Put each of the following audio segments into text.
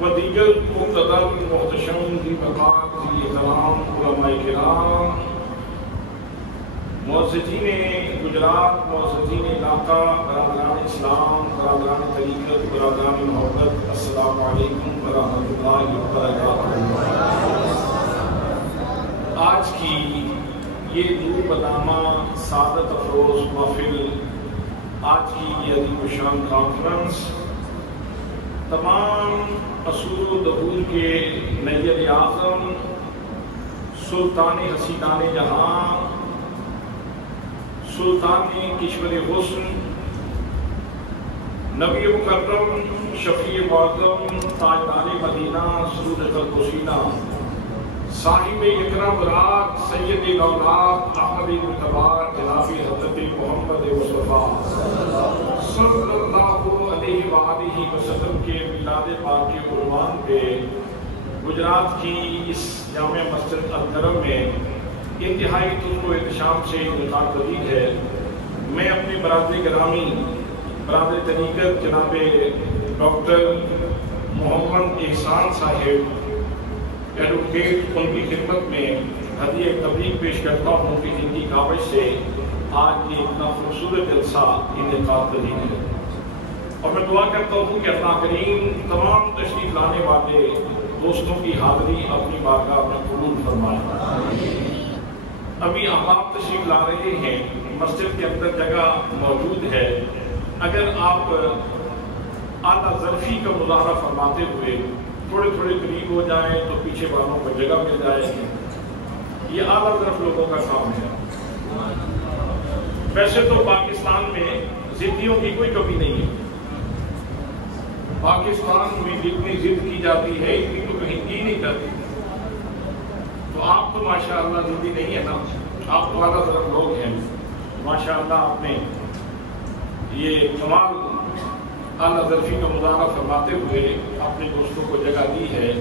و دیگر مقتدر محتشم ذی وقار ذی احترام علماء کرام، معززین گجرات، معززین علاقہ، برادران اسلام، برادران طریقت، برادران محبت، السلام علیکم ورحمۃ اللہ وبرکاتہ۔ آج کی یہ نور بدامہ سعادت افروز محفل، آج کی یہ عظیم الشان کانفرنس تمام اصول و دبور کے نیر اعظم سلطان حسینان جہاں، سلطان کشور حسن، نبی مکرم، شفیع معظم، تاجدار مدینہ، سرور خلق و سینہ، صاحب اکرم رات، سید الاولاد، احمد مجتبی جناب حضرت محمد مصطفیٰ صلی اللہ علیہ وآلہ وسلم کے میلاد پاک کے عنوان پہ گجرات کی اس جامع مسجد الکرم میں انتہائی طول و احتشام سے انعقاد پذیر ہے۔ میں اپنے برادر گرامی، برادر طریقت جناب ڈاکٹر محمد احسان صاحب ایڈوکیٹ، ان کی خدمت میں ہدیہ تبریک پیش کرتا ہوں کہ جن کی کاوش سے آج یہ اتنا خوبصورت جلسہ انعقاد پذیر ہے، اور میں دعا کرتا ہوں کہ اللہ کریم تمام تشریف لانے والے دوستوں کی حاضری اپنی بارگاہ میں قبول فرمائے۔ ابھی آپ تشریف لا رہے ہیں، مسجد کے اندر جگہ موجود ہے، اگر آپ اعلیٰ ظرفی کا مظاہرہ فرماتے ہوئے تھوڑے تھوڑے قریب ہو جائیں تو پیچھے والوں کو جگہ مل جائے گی۔ یہ اعلیٰ ظرف لوگوں کا کام ہے۔ ویسے تو پاکستان میں ضدیوں کی کوئی کمی نہیں ہے، پاکستان میں جتنی ضد کی جاتی ہے اتنی تو کہیں کی نہیں جاتی، تو آپ تو ماشاءاللہ ضدی نہیں ہے نا، آپ تو اعلیٰ ظرف لوگ ہیں ماشاءاللہ۔ آپ نے یہ کمال اعلیٰ ظرفی کا مظاہرہ فرماتے ہوئے اپنے دوستوں کو جگہ دی ہے۔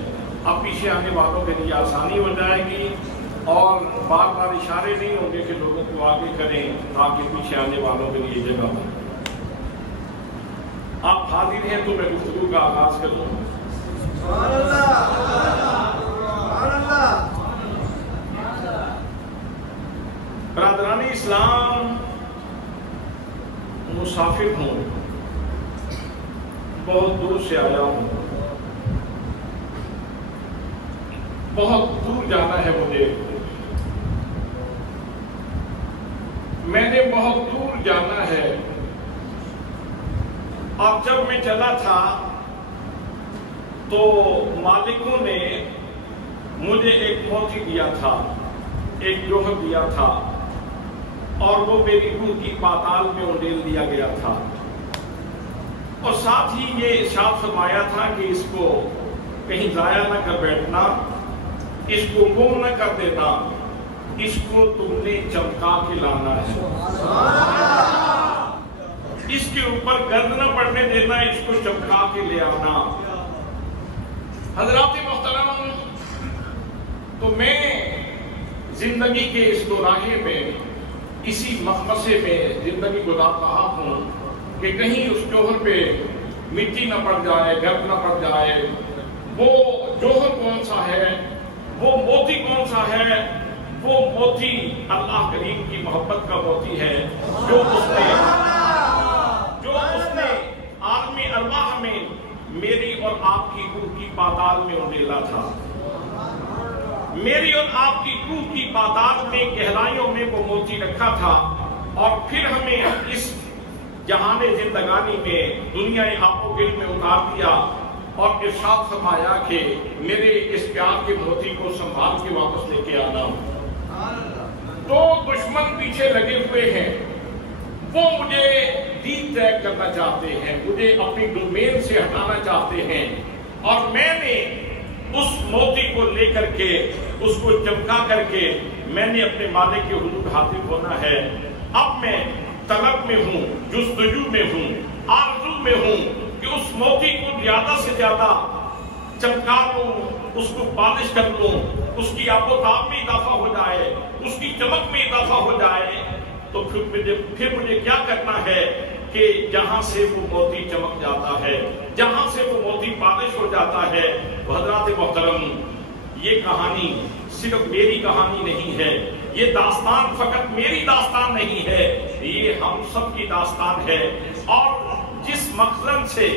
اب پیچھے آنے والوں کے لیے آسانی ہو جائے گی اور بار بار اشارے نہیں ہوں گے کہ لوگوں کو آگے کریں تاکہ پیچھے آنے والوں کے لیے جگہ ہو۔ آپ حاضر ہیں تو میں گفتگو کا آغاز کروں۔ سبحان اللہ، سبحان اللہ۔ برادران اسلام، مسافر ہوں، بہت دور سے آیا ہوں، بہت دور جانا ہے مجھے، میں نے بہت دور جانا ہے، اور جب میں چلا تھا تو مالکوں نے مجھے ایک موتی دیا تھا، ایک جوہر دیا تھا، اور وہ میری روح کی پاتال میں انڈیل دیا گیا تھا، اور ساتھ ہی یہ ارشاد فرمایا تھا کہ اس کو کہیں ضائع نہ کر بیٹھنا، اس کو گم نہ کر دینا، اس کو تم نے چمکا کے لانا ہے، اس کے اوپر گند نہ پڑنے دینا، اس کو چمکا کے لے آنا۔ حضرات محترم، تو میں زندگی کے اس دوراہے میں، اسی مخمصے میں زندگی گزار رہا ہوں کہ کہیں اس جوہر پہ مٹی نہ پڑ جائے، گرد نہ پڑ جائے۔ وہ جوہر کون سا ہے، وہ موتی کون سا ہے؟ وہ موتی اللہ کریم کی محبت کا موتی ہے، جو اس نے عالم ارواح میں میری اور آپ کی روح کی پاتال میں انڈیلا تھا، میری اور آپ کی روح کی پاتال میں گہرائیوں میں وہ موتی رکھا تھا، اور پھر ہمیں اس جہان زندگانی میں دنیا آپ و گل میں اتار دیا، اور ارشاد فرمایا کہ میرے اس پیار کے موتی کو سنبھال کے واپس لے کے آنا۔ تو دشمن پیچھے لگے ہوئے ہیں، وہ مجھے دین طے کرنا چاہتے ہیں، مجھے اپنی ڈومین سے ہٹانا چاہتے ہیں، اور میں نے اس موتی کو لے کر کے، اس کو چمکا کر کے میں نے اپنے مالک کے حضور حاضر ہونا ہے۔ اب میں طلب میں ہوں، جستجو میں ہوں، آرزو میں ہوں کہ اس موتی کو زیادہ سے زیادہ چمکا لوں، اس کو پالش کر لوں، اس کی آب و تاب میں اضافہ ہو جائے، اس کی چمک میں اضافہ ہو جائے۔ تو پھر مجھے کیا کرنا ہے کہ جہاں سے وہ موتی چمک جاتا ہے، جہاں سے وہ موتی پالش ہو جاتا ہے۔ تو حضرات محترم، یہ کہانی صرف میری کہانی نہیں ہے، یہ داستان فقط میری داستان نہیں ہے، یہ ہم سب کی داستان ہے۔ اور جس مخزن سے،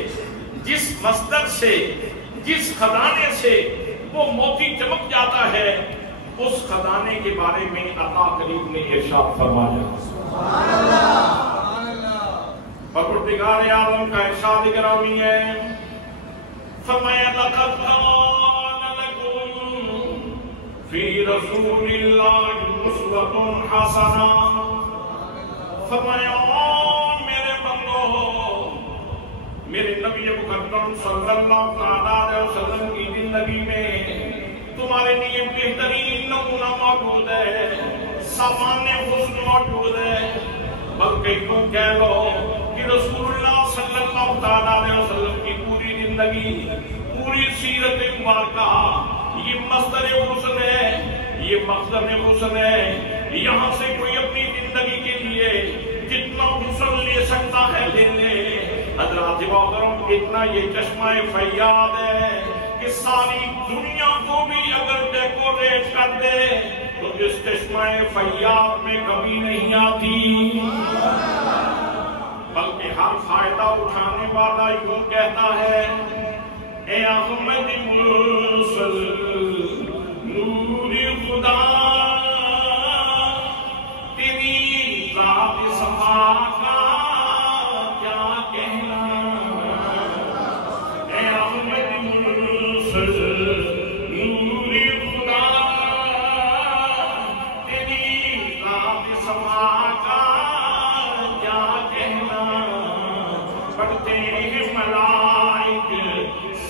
جس مصدر سے، جس خزانے سے وہ موتی چمک جاتا ہے، اس خزانے کے بارے میں اللہ کریم نے ارشاد فرمایا۔ پروردگار عالم کا ارشاد گرامی ہے، فرمایا لقد کان لکم فی رسول اللہ اسوۃ حسنہ، فرمایا میرے بندو، میرے نبی مکرم صلی اللہ علیہ وسلم کی زندگی میں تمہارے لیے بہترین نمونہ موجود ہے، سامان حسن موجود ہے، بلکہ تم کہہ لو کہ رسول اللہ صلی اللہ علیہ وسلم کی پوری زندگی، پوری سیرت مبارکہ یہ مصدر حسن ہے، یہ مقصد حسن ہے۔ یہاں سے کوئی اپنی زندگی کے لیے جتنا حسن لے سکتا ہے لے لے۔ حضرات محترم، اتنا یہ چشمہ فیاض ہے کہ ساری دنیا کو بھی اگر ڈیکوریٹ کر دے تو اس چشمہ فیاض میں کبھی نہیں آتی، بلکہ ہر فائدہ اٹھانے والا یوں کہتا ہے، اے احمد مرسل نور خدا، تیری ذات صفا کا کیا کہنا، اے احمد مرسل نور خدا، تیری ذات صفا کا کیا کہنا، پڑھتے ہیں ملائک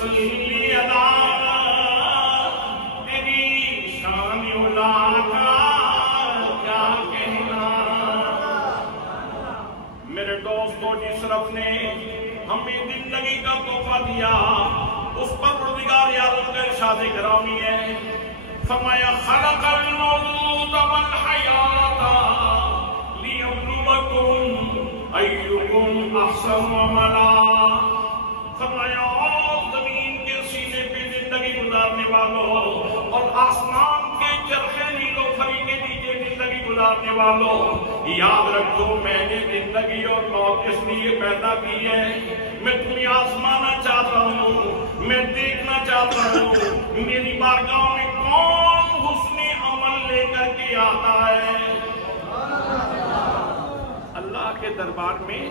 صلی اللہ، تیری شان علا کا کیا کہنا۔ میرے دوستو، جس رب نے ہمیں زندگی کا تحفہ دیا، اس پر پروردگار عالم کا ارشاد گرامی ہے، فرمایا خلق الموت والحیات لیبلوکم ایکم احسن عملا، فرمایا زمین کے سینے پہ زندگی گزارنے والوں اور آسمان کے چرخے نیلو پھری کے نیچے زندگی گزارنے والوں، یاد رکھو میں نے زندگی اور موت اس لیے پیدا کی ہے، میں تمہیں آزمانا چاہتا ہوں، میں دیکھنا چاہتا ہوں میری بارگاہ میں کون حسن عمل لے کر کے آتا ہے۔ اللہ کے دربار میں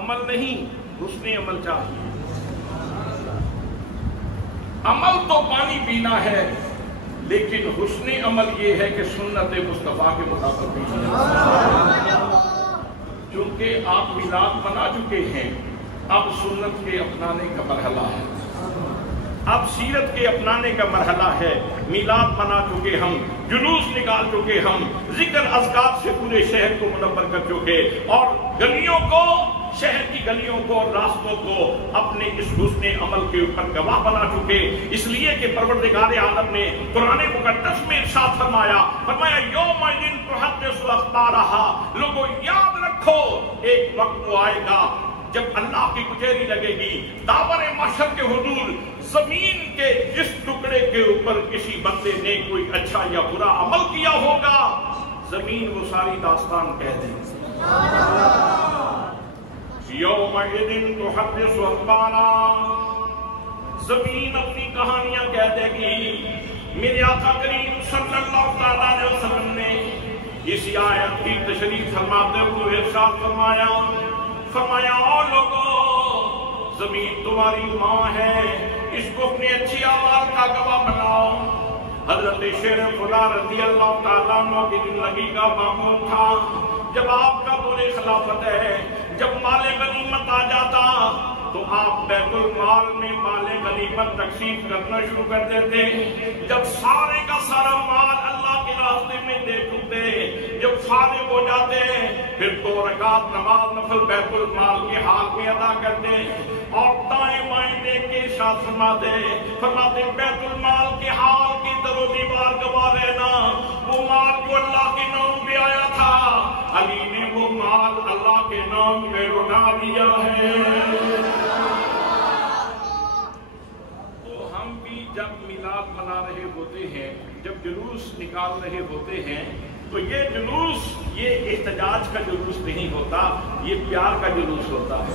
عمل نہیں، حسن عمل چاہیے۔ عمل تو پانی پینا ہے، لیکن حسن عمل یہ ہے کہ سنت مصطفیٰ کے مطابق پینا، چونکہ آپ میلاد منا چکے ہیں، اب سنت کے اپنانے کا مرحلہ ہے، اب سیرت کے اپنانے کا مرحلہ ہے۔ میلاد منا چکے ہم، جلوس نکال چکے ہم، ذکر اذکار سے پورے شہر کو منور کر چکے، اور گلیوں کو، شہر کی گلیوں کو اور راستوں کو اپنے اس حسن عمل کے اوپر گواہ بنا چکے، اس لیے کہ پروردگار عالم نے قرآن مقدس میں ارشاد فرمایا یوم الدین تحدث اخبارہا، لوگوں یاد رکھو ایک وقت وہ آئے گا جب اللہ کی کچہری لگے گی، داور محشر کے حضور زمین کے جس ٹکڑے کے اوپر کسی بندے نے کوئی اچھا یا برا عمل کیا ہوگا، زمین وہ ساری داستان کہہ دے گی۔ یومئذ تحدث اخبارہا، زمین اپنی کہانیاں کہہ دے گی۔ میرے آقا کریم صلی اللہ علیہ وسلم نے اس آیت کی تشریح فرماتے ہوئے ارشاد فرمایا اور لوگوں، زمین تمہاری ماں ہے، اس کو اپنے اچھی اعمال کا گواہ بناؤ۔ حضرت شیر خدا رضی اللہ تعالیٰ عنہ کی زندگی کا معمول تھا، جب آپ کا دور خلافت ہے، جب مال غنیمت آ جاتا تو آپ بیت المال میں مال غنیمت تقسیم کرنا شروع کر دیتے۔ جب سارے کا سارا مال اللہ کے راستے میں دے چکتے، جب فارغ ہو جاتے، پھر 2 رکعت نماز نفل بیت المال کے حال میں ادا کرتے، اور دائیں بائیں دیکھ کے ارشاد فرماتے بیت المال کے حال کی در و دیوار گواہ رہنا، وہ مال جو اللہ کے نام پہ آیا تھا، علی نے وہ مال اللہ کے نام پہ لوٹا دیا ہے۔ جب میلاد منا رہے ہوتے ہیں، جب جلوس نکال رہے ہوتے ہیں، تو یہ جلوس یہ احتجاج کا جلوس نہیں ہوتا، یہ پیار کا جلوس ہوتا ہے،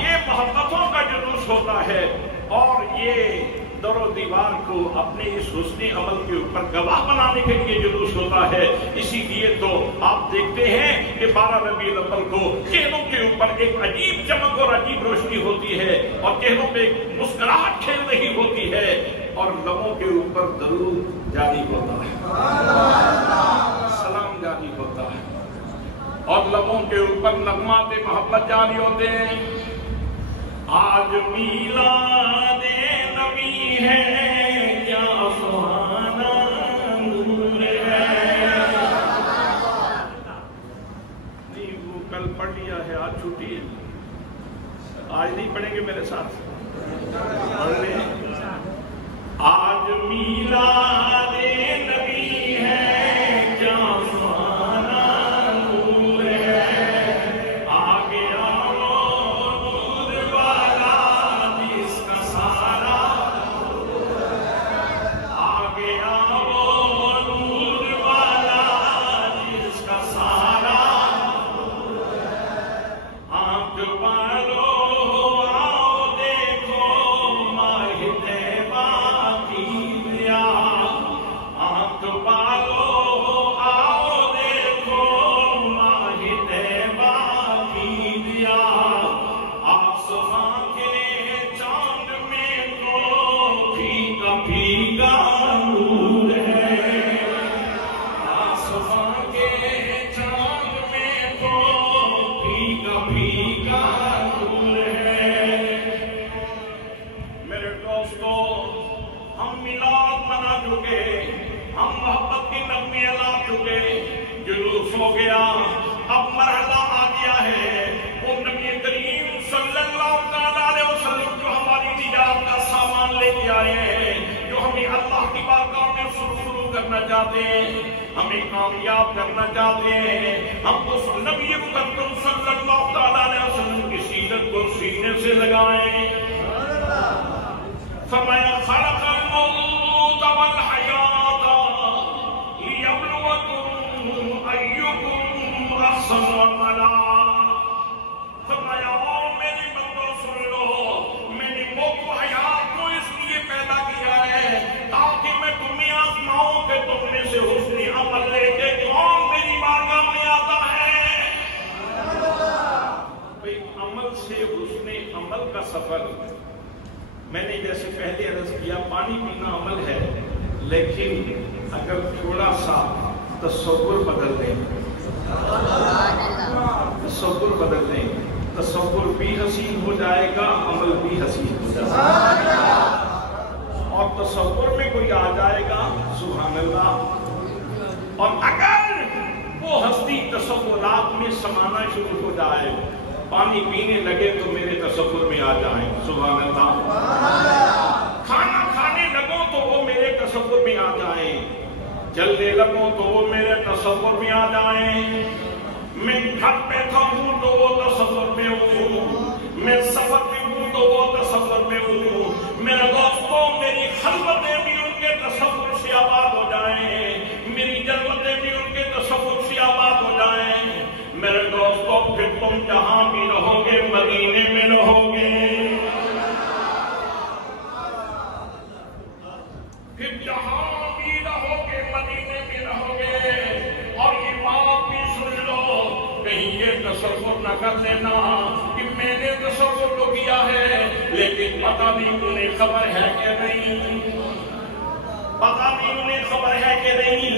یہ محبتوں کا جلوس ہوتا ہے، اور یہ در و دیوار کو اپنے اس حسن عمل کے اوپر گواہ بنانے کے لیے جلوس ہوتا ہے۔ اسی لیے تو آپ دیکھتے ہیں کہ 12 ربیع الاول کو چہروں کے اوپر ایک عجیب چمک اور عجیب روشنی ہوتی ہے، اور چہروں پہ ایک مسکراہٹ کھیل رہی ہوتی ہے، اور لبوں کے اوپر درود جاری ہوتا ہے، سلام جاری ہوتا ہے، اور لبوں کے اوپر نغمات محبت جاری ہوتے ہیں۔ آج میلاد نبی ہے، کیا سہانا نور ہے۔ نہیں، وہ کل پڑھ لیا ہے، آج چھٹی ہے، آج نہیں پڑھیں گے میرے ساتھ، پڑھ لیں۔ آج میلاد نبی ہے، کیا سہانا نور ہے، آگے ہو گیا، اب مرحلہ آ گیا ہے، وہ نبی کریم صلی اللہ علیہ وسلم جو ہماری نجات کا سامان لے کے آئے ہیں، جو ہمیں اللہ کی بارگاہ میں شروع کرنا چاہتے ہیں، ہمیں کامیاب کرنا چاہتے ہیں، ہم اس نبی مقدم صلی اللہ علیہ وسلم کی سیرت کو سینے سے لگائیں۔ فرمایا خلق الموت والحیات لیبلوکم ایکم احسن عملا۔ فرمایا او میری بندوں سن لو، میں نے موت و حیات کو اس لیے پیدا کیا ہے تاکہ میں تمہیں آزماؤں کہ تم میں سے حسن عمل لے کے کون میری بارگاہ میں آتا ہے۔ بھئی عمل سے حسن عمل کا سفر، میں نے جیسے پہلے عرض کیا پانی پینا عمل ہے، لیکن اگر تھوڑا سا تصور بدل دیں، تصور بدل دیں، تصور بھی حسین ہو جائے گا، عمل بھی حسین ہو جائے گا۔ اور تصور میں کوئی آ جائے گا سبحان اللہ، اور اگر وہ ہستی تصورات میں سمانا شروع ہو جائے، پانی پینے لگے تو میرے تصور میں آ جائیں سبحان اللہ، کھانا کھانے لگوں تو وہ میرے تصور میں آ جائیں، چلنے لگوں تو وہ میرے تصور میں آ جائیں، میں گھر بیٹھا ہوں تو وہ تصور میں ہوں، میں سفر میں ہوں تو وہ تصور میں ہوں، میرے دوستوں میری خلوتیں بھی ان کے تصور سے آباد ہو جائیں، میری جلوتیں بھی ان کے تصور سے آباد ہو جائیں، میرے دوستوں پھر تم جہاں بھی رہو گے مدینے میں رہو گے، پھر جہاں بھی رہو گے مدینے میں رہو گے۔ اور یہ بات بھی سن لو، کہیں یہ تصور نہ کر دینا کہ میں نے تصور تو کیا ہے لیکن پتہ نہیں انہیں خبر ہے کہ نہیں، پتہ نہیں انہیں خبر ہے کہ نہیں۔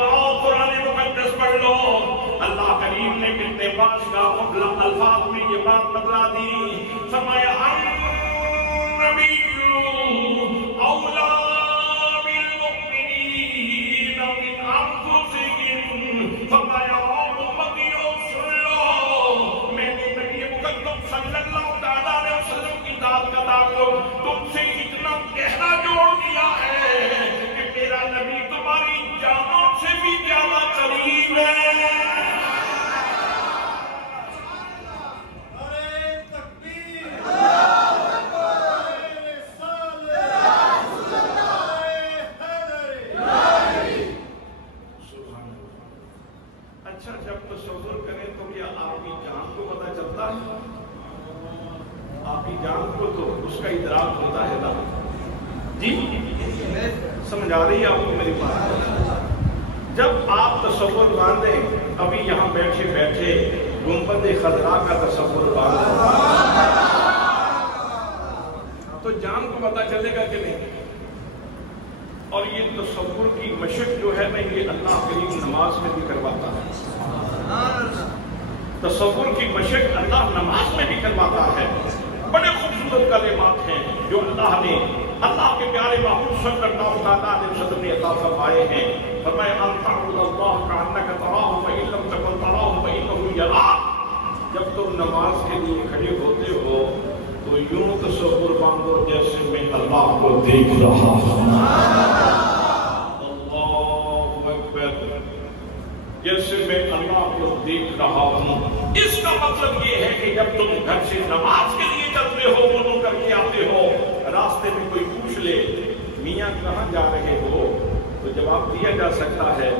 آؤ قرآن مقدس پڑھ لو، اللہ کریم نے کتنے بادشاہ الفاظ میں یہ بات بتلا دی، فرمایا النبی اولا بالمؤمنین من انفسہم، فرمایا امتیوں سن لو، میں نے نبی مقدم صلی اللہ علیہ وسلم کی ذات کا تعلق تم سے اتنا گہرا جوڑ دیا ہے کہ میرا نبی تمہاری جانوں سے بھی زیادہ قریب ہے۔ جان کو تو اس کا ادراک ہوتا ہے نا جی سمجھ آ رہی ہے آپ کو میری بات جب آپ تصور باندھیں ابھی یہاں بیٹھے بیٹھے گنبد خضرا کا تصور باندھیں تو جان کو پتا چلے گا کہ نہیں اور یہ تصور کی مشق جو ہے نا یہ اللہ کریم نماز میں بھی کرواتا ہے تصور کی مشق اللہ نماز میں بھی کرواتا ہے بڑے خوبصورت کلمات ہیں جو اللہ نے اللہ کے پیارے محبوب صلی اللہ علیہ وسلم نے عطا فرمائے ہیں فرمایا ان تعبد اللہ کانک تراہ فإن لم تکن تراہ فإنہ یراک جب تم نماز کے لیے کھڑے ہوتے ہو تو یوں تصور باندھو جیسے میں اللہ کو دیکھ رہا ہوں اللہ اکبر جیسے میں اللہ کو دیکھ رہا ہوں اس کا مطلب یہ ہے کہ جب تم گھر سے نماز کے لیے چلتے ہو وضو کر کے آتے ہو راستے میں کوئی پوچھ لے میاں کہاں جا رہے ہو تو جواب دیا جا سکتا ہے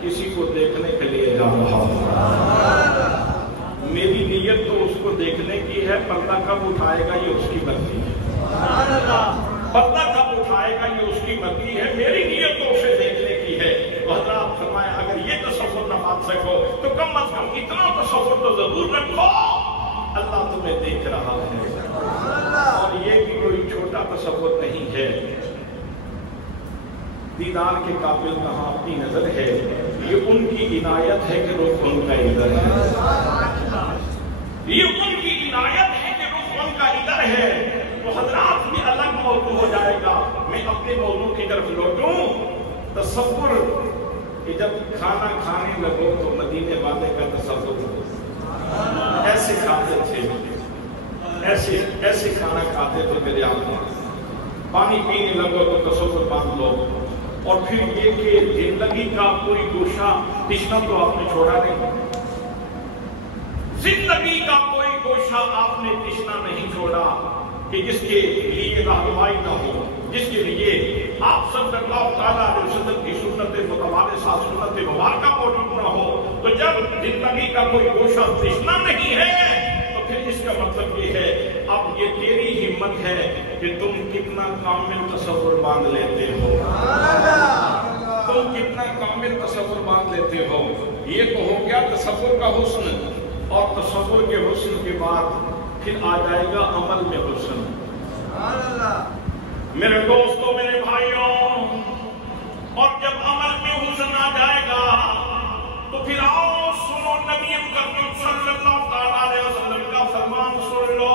کسی کو دیکھنے کے لیے جا رہا ہوں میری نیت تو اس کو دیکھنے کی ہے پردہ کب اٹھائے گا یہ اس کی مرضی ہے پردہ کب اٹھائے گا یہ اس کی مرضی ہے میری نیت تو اسے دیکھنے کی ہے حضرات فرمایا اگر یہ تصور نہ مان سکو تو کم از کم اتنا تصور تو ضرور رکھو اللہ تمہیں دیکھ رہا ہے اور یہ بھی کوئی چھوٹا تصور نہیں ہے دیدار کے قابل کہاں اپنی نظر ہے یہ ان کی عنایت ہے کہ رخ ان کا ادھر ہے یہ ان کی عنایت ہے کہ رخ ان کا ادھر ہے تو حضرات بھی الگ موضوع ہو جائے گا میں اپنے موضوع کی طرف لوٹوں تصور کہ جب کھانا کھانے لگو تو مدینے والے کا تصور ہو ایسے کھاتے تھے ایسے کھانا کھاتے تھے میرے آقا پانی پینے لگو تو تصور باندھ لو اور پھر یہ کہ زندگی کا کوئی گوشہ تشنا تو آپ نے چھوڑا نہیں زندگی کا کوئی گوشہ آپ نے تشنا نہیں چھوڑا کہ جس کے لیے رہنمائی نہ ہو جس کے لیے آپ صلی اللہ علیہ وسلم کی سنت متوارثہ سنت مبارکہ موجود نہ ہو تو جب زندگی کا کوئی گوشہ تشنا نہیں ہے تو پھر اس کا مطلب یہ ہے اب یہ تیری ہمت ہے کہ تم کتنا کامل تصور باندھ لیتے ہو تم کتنا کامل تصور باندھ لیتے ہو یہ تو ہو گیا تصور کا حسن اور تصور کے حسن کے بعد پھر آ جائے گا عمل میں حسن میرے دوستوں میرے بھائیوں اور جب عمل میں حسن آ جائے گا تو پھر آؤ سنو نبی کریم صلی اللہ علیہ وسلم کا فرمان سن لو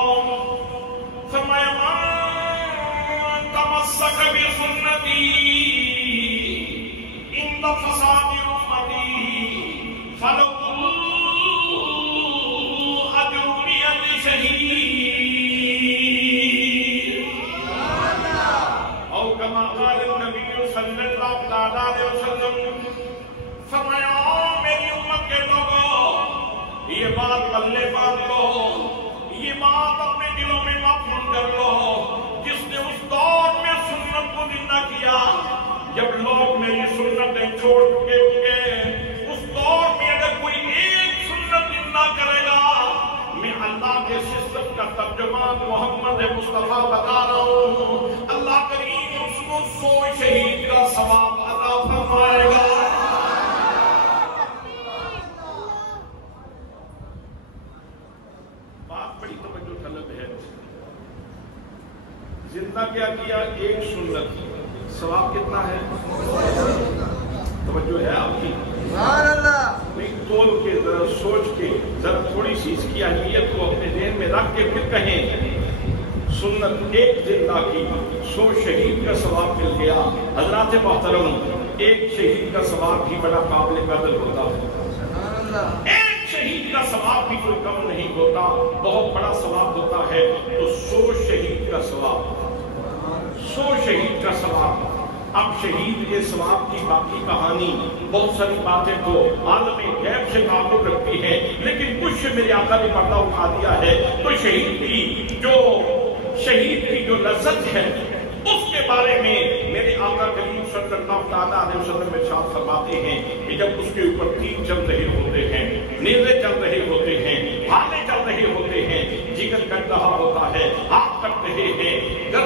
فرمایا من تمسک بسنتی عند فساد امتی فلو كما قال النبي صلی اللہ علیہ وسلم فرمایا میری امت کے لوگوں یہ بات پلے باندھ لو یہ بات اپنے دلوں میں مفہوم کر لو جس نے اس دور میں سنت کو زندہ کیا جب لوگ میری سنتیں چھوڑ چکے ہوں اس دور میں اگر کوئی ایک سنت زندہ کرے گا میں اللہ کے سسٹم کا ترجمان محمد مصطفیٰ بتا رہا ہوں اللہ کریم اس کو 100 شہید کا ثواب عطا فرمائے گا بات بڑی توجہ طلب ہے زندہ کیا ایک سنت ثواب کتنا ہے توجہ ہے آپ کی نہیں تول کے ذرا سوچ کے ذرا تھوڑی سی اس کی اہمیت کو اپنے ذہن میں رکھ کے پھر کہیں سنت ایک زندہ کی 100 شہید کا ثواب مل گیا حضرات محترم ایک شہید کا ثواب بھی بڑا قابل قدر ہوتا ہے ایک شہید کا ثواب بھی کوئی کم نہیں ہوتا بہت بڑا ثواب ہوتا ہے تو 100 شہید کا ثواب 100 شہید کا ثواب اب شہید کے ثواب کی باقی کہانی بہت ساری باتیں تو عالم غیب سے تعلق رکھتی ہیں لیکن کچھ میرے آقا نے پردہ اٹھا دیا ہے تو شہید کی جو لذت ہے اس کے بارے میں میرے آقا کریم صلی اللہ علیہ وسلم ارشاد فرماتے ہیں کہ جب اس کے اوپر تیر چل رہے ہوتے ہیں نیزے چل رہے ہوتے ہیں بھالے چل رہے ہوتے ہیں جگر کٹ رہا ہوتا ہے ہاتھ کٹ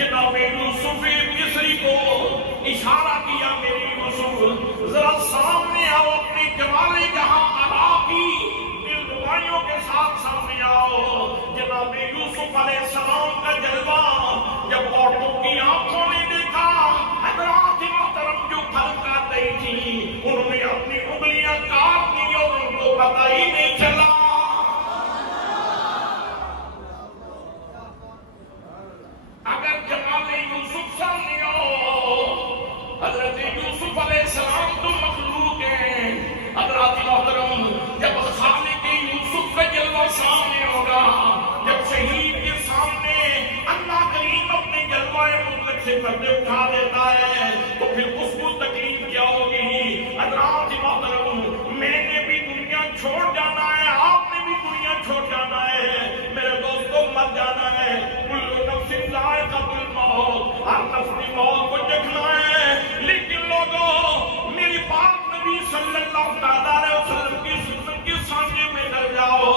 جناب یوسف مصری کو اشارہ کیا میری یوسف ذرا سامنے آؤ، اپنے جمال جہاں علا کی دلربائیوں کے ساتھ سامنے آؤ۔ جناب یوسف علیہ السلام کا جلوہ جب عورتوں کی آنکھوں نے دیکھا، حضرات محترم جو پھل کاٹ رہی تھی انہوں نے اپنی انگلیاں کاٹ لی اور ان کو پتہ ہی نہیں چلا۔ اگر جمال یوسف سامنے ہو، حضرت یوسف علیہ السلام تو مخلوق ہیں، حضرات محترم جب خالق یوسف کا جلوہ سامنے ہوگا، جب شہید کے سامنے اللہ کریم اپنے جلوہ مطلق سے پردے اٹھا دیتا ہے تو پھر اس کو تکلیف کیا ہوگی؟ حضرات محترم میں نے بھی دنیا چھوڑ جانا ہے، آپ نے بھی دنیا چھوڑ جانا ہے، میرے دوستوں مر جانا ہے۔ کل نفس ذائقۃ الموت، ہر نفس نے موت کو چکھنا ہے، لیکن لوگوں میری پاک نبی صلی اللہ علیہ وسلم کی سنت کے سامنے میں ڈر جاؤ۔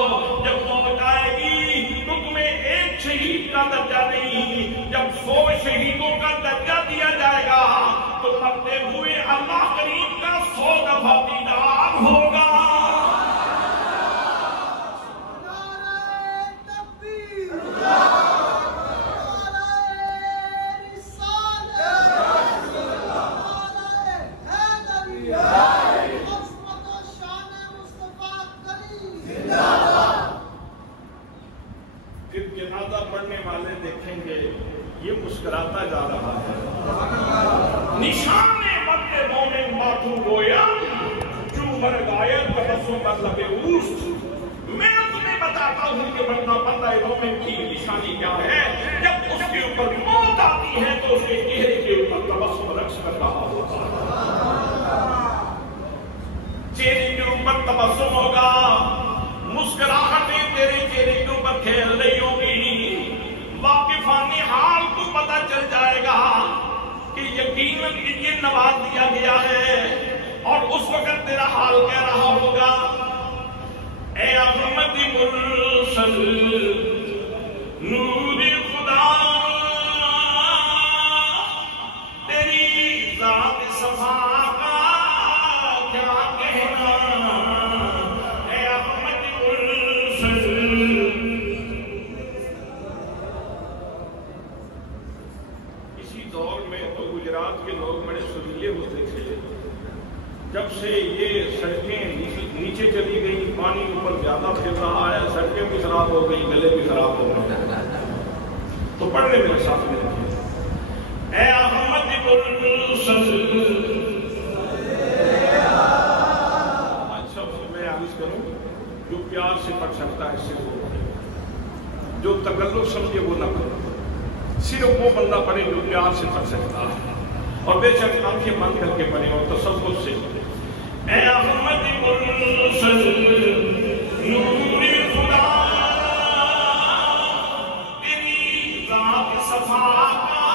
جب موت آئے گی تو تمہیں ایک شہید کا درجہ نہیں، جب 100 شہیدوں کا درجہ دیا جائے گا تو مرتے ہوئے اللہ کریم کا 100 دفعہ دیدار ہوگا۔ پھر جنازہ پڑھنے والے دیکھیں گے یہ مسکراتا جا رہا ہے، نشان مرد مومن ماتو گویا جو مر غائب تبسم پر لبے اوست۔ میں تمہیں بتاتا ہوں کہ بندہ مومن کی نشانی کیا ہے۔ جب اس کے اوپر موت آتی ہے تو اس کے چہرے کے اوپر تبسم رقص کر رہا ہوتا ہے، چہرے کے اوپر تبسم ہوگا، مسکراہٹیں تیرے چہرے کے اوپر کھیل رہی ہوگی۔ واقفان حال کو پتہ چل جائے گا کہ یقیناً یہ نواز دیا گیا ہے، اور اس وقت تیرا حال کہہ رہا ہوگا اے احمد مرسل نور خدا، تیری ذات صفا کا کیا کہنا، اے احمد مرسل۔ اسی دور میں تو گجرات کے لوگ بڑے سریلے ہوتے تھے۔ جب سے یہ سڑکیں نیچے چلی گئی، پانی اوپر زیادہ پھیل رہا ہے، سڑکیں بھی خراب ہو گئی، گلے بھی خراب ہو گئے، تو پڑھنے میرے ساتھ میں رکھیے اے احمد مرسل۔ اچھا میں عرض کروں جو پیار سے پڑھ سکتا ہے اس سے وہ پڑھے، جو تکلف سمجھے وہ نہ کرے، صرف وہ بندہ پڑھے جو پیار سے پڑھ سکتا ہے، اور بے شک آنکھیں بند کر کے پڑھے اور تصور سے۔ اے احمد مرسل نور خدا، تیری ذات صفا کا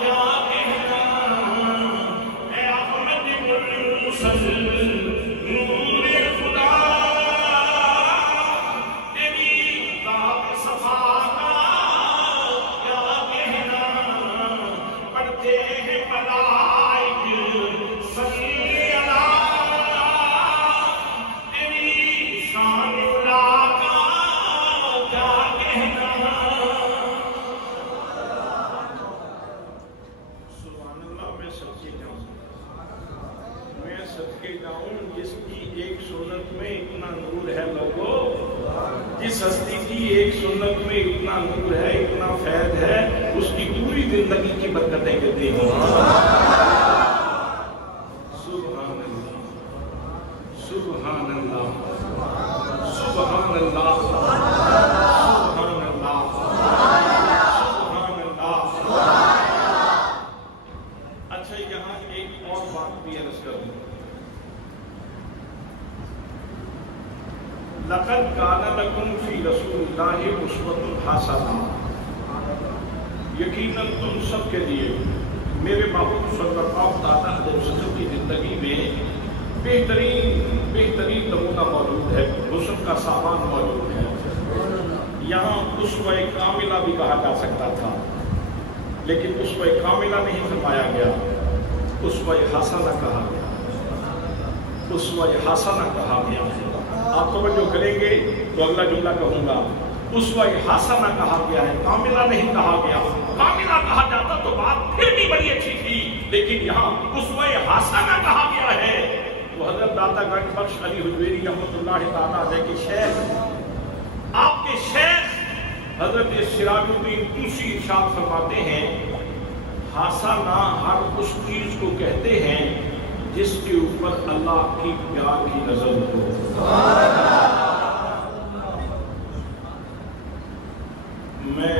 کیا کہنا، اے احمد مرسل نور خدا، تیری ذات صفا کا کیا کہنا، پڑھتے ہیں ملائک صلی جس ہستی کی ایک سنت میں اتنا نور ہے، اتنا فیض ہے، اس کی پوری زندگی کی برکتیں کتنی ہوں۔ سبحان اللہ، سبحان اللہ، سبحان اللہ، سبحان اللہ، سبحان اللہ۔ اچھا یہاں ایک اور بات بھی عرض کروں، لقد کان لکم فی رسول اللہ اسوۃ حسنہ، یقیناً تم سب کے لیے میرے محبوب صلی اللہ علیہ وسلم کی زندگی میں بہترین نمونہ موجود ہے، حسن کا سامان موجود ہے۔ یہاں اسوہ کاملہ بھی کہا جا سکتا تھا، لیکن اسوہ کاملہ نہیں فرمایا گیا، اسوہ حسنہ کہا گیا، اسوہ حسنہ کہا گیا۔ آپ توجہ کریں گے تو اگلا جملہ کہوں گا، اسوہ حسنہ کہا گیا ہے، کاملہ نہیں کہا گیا۔ کاملہ کہا جاتا تو بات پھر بھی بڑی اچھی تھی، لیکن یہاں اسوہ حسنہ کہا گیا ہے۔ تو حضرت داتا گنج بخش علی حجویری رحمۃ اللہ تعالیٰ علیہ کے شیخ، آپ کے شیخ حضرت سراج الدین توسی ارشاد فرماتے ہیں، حسنہ ہر اس چیز کو کہتے ہیں جس کے اوپر اللہ کی پیار کی نظر ہو۔ میں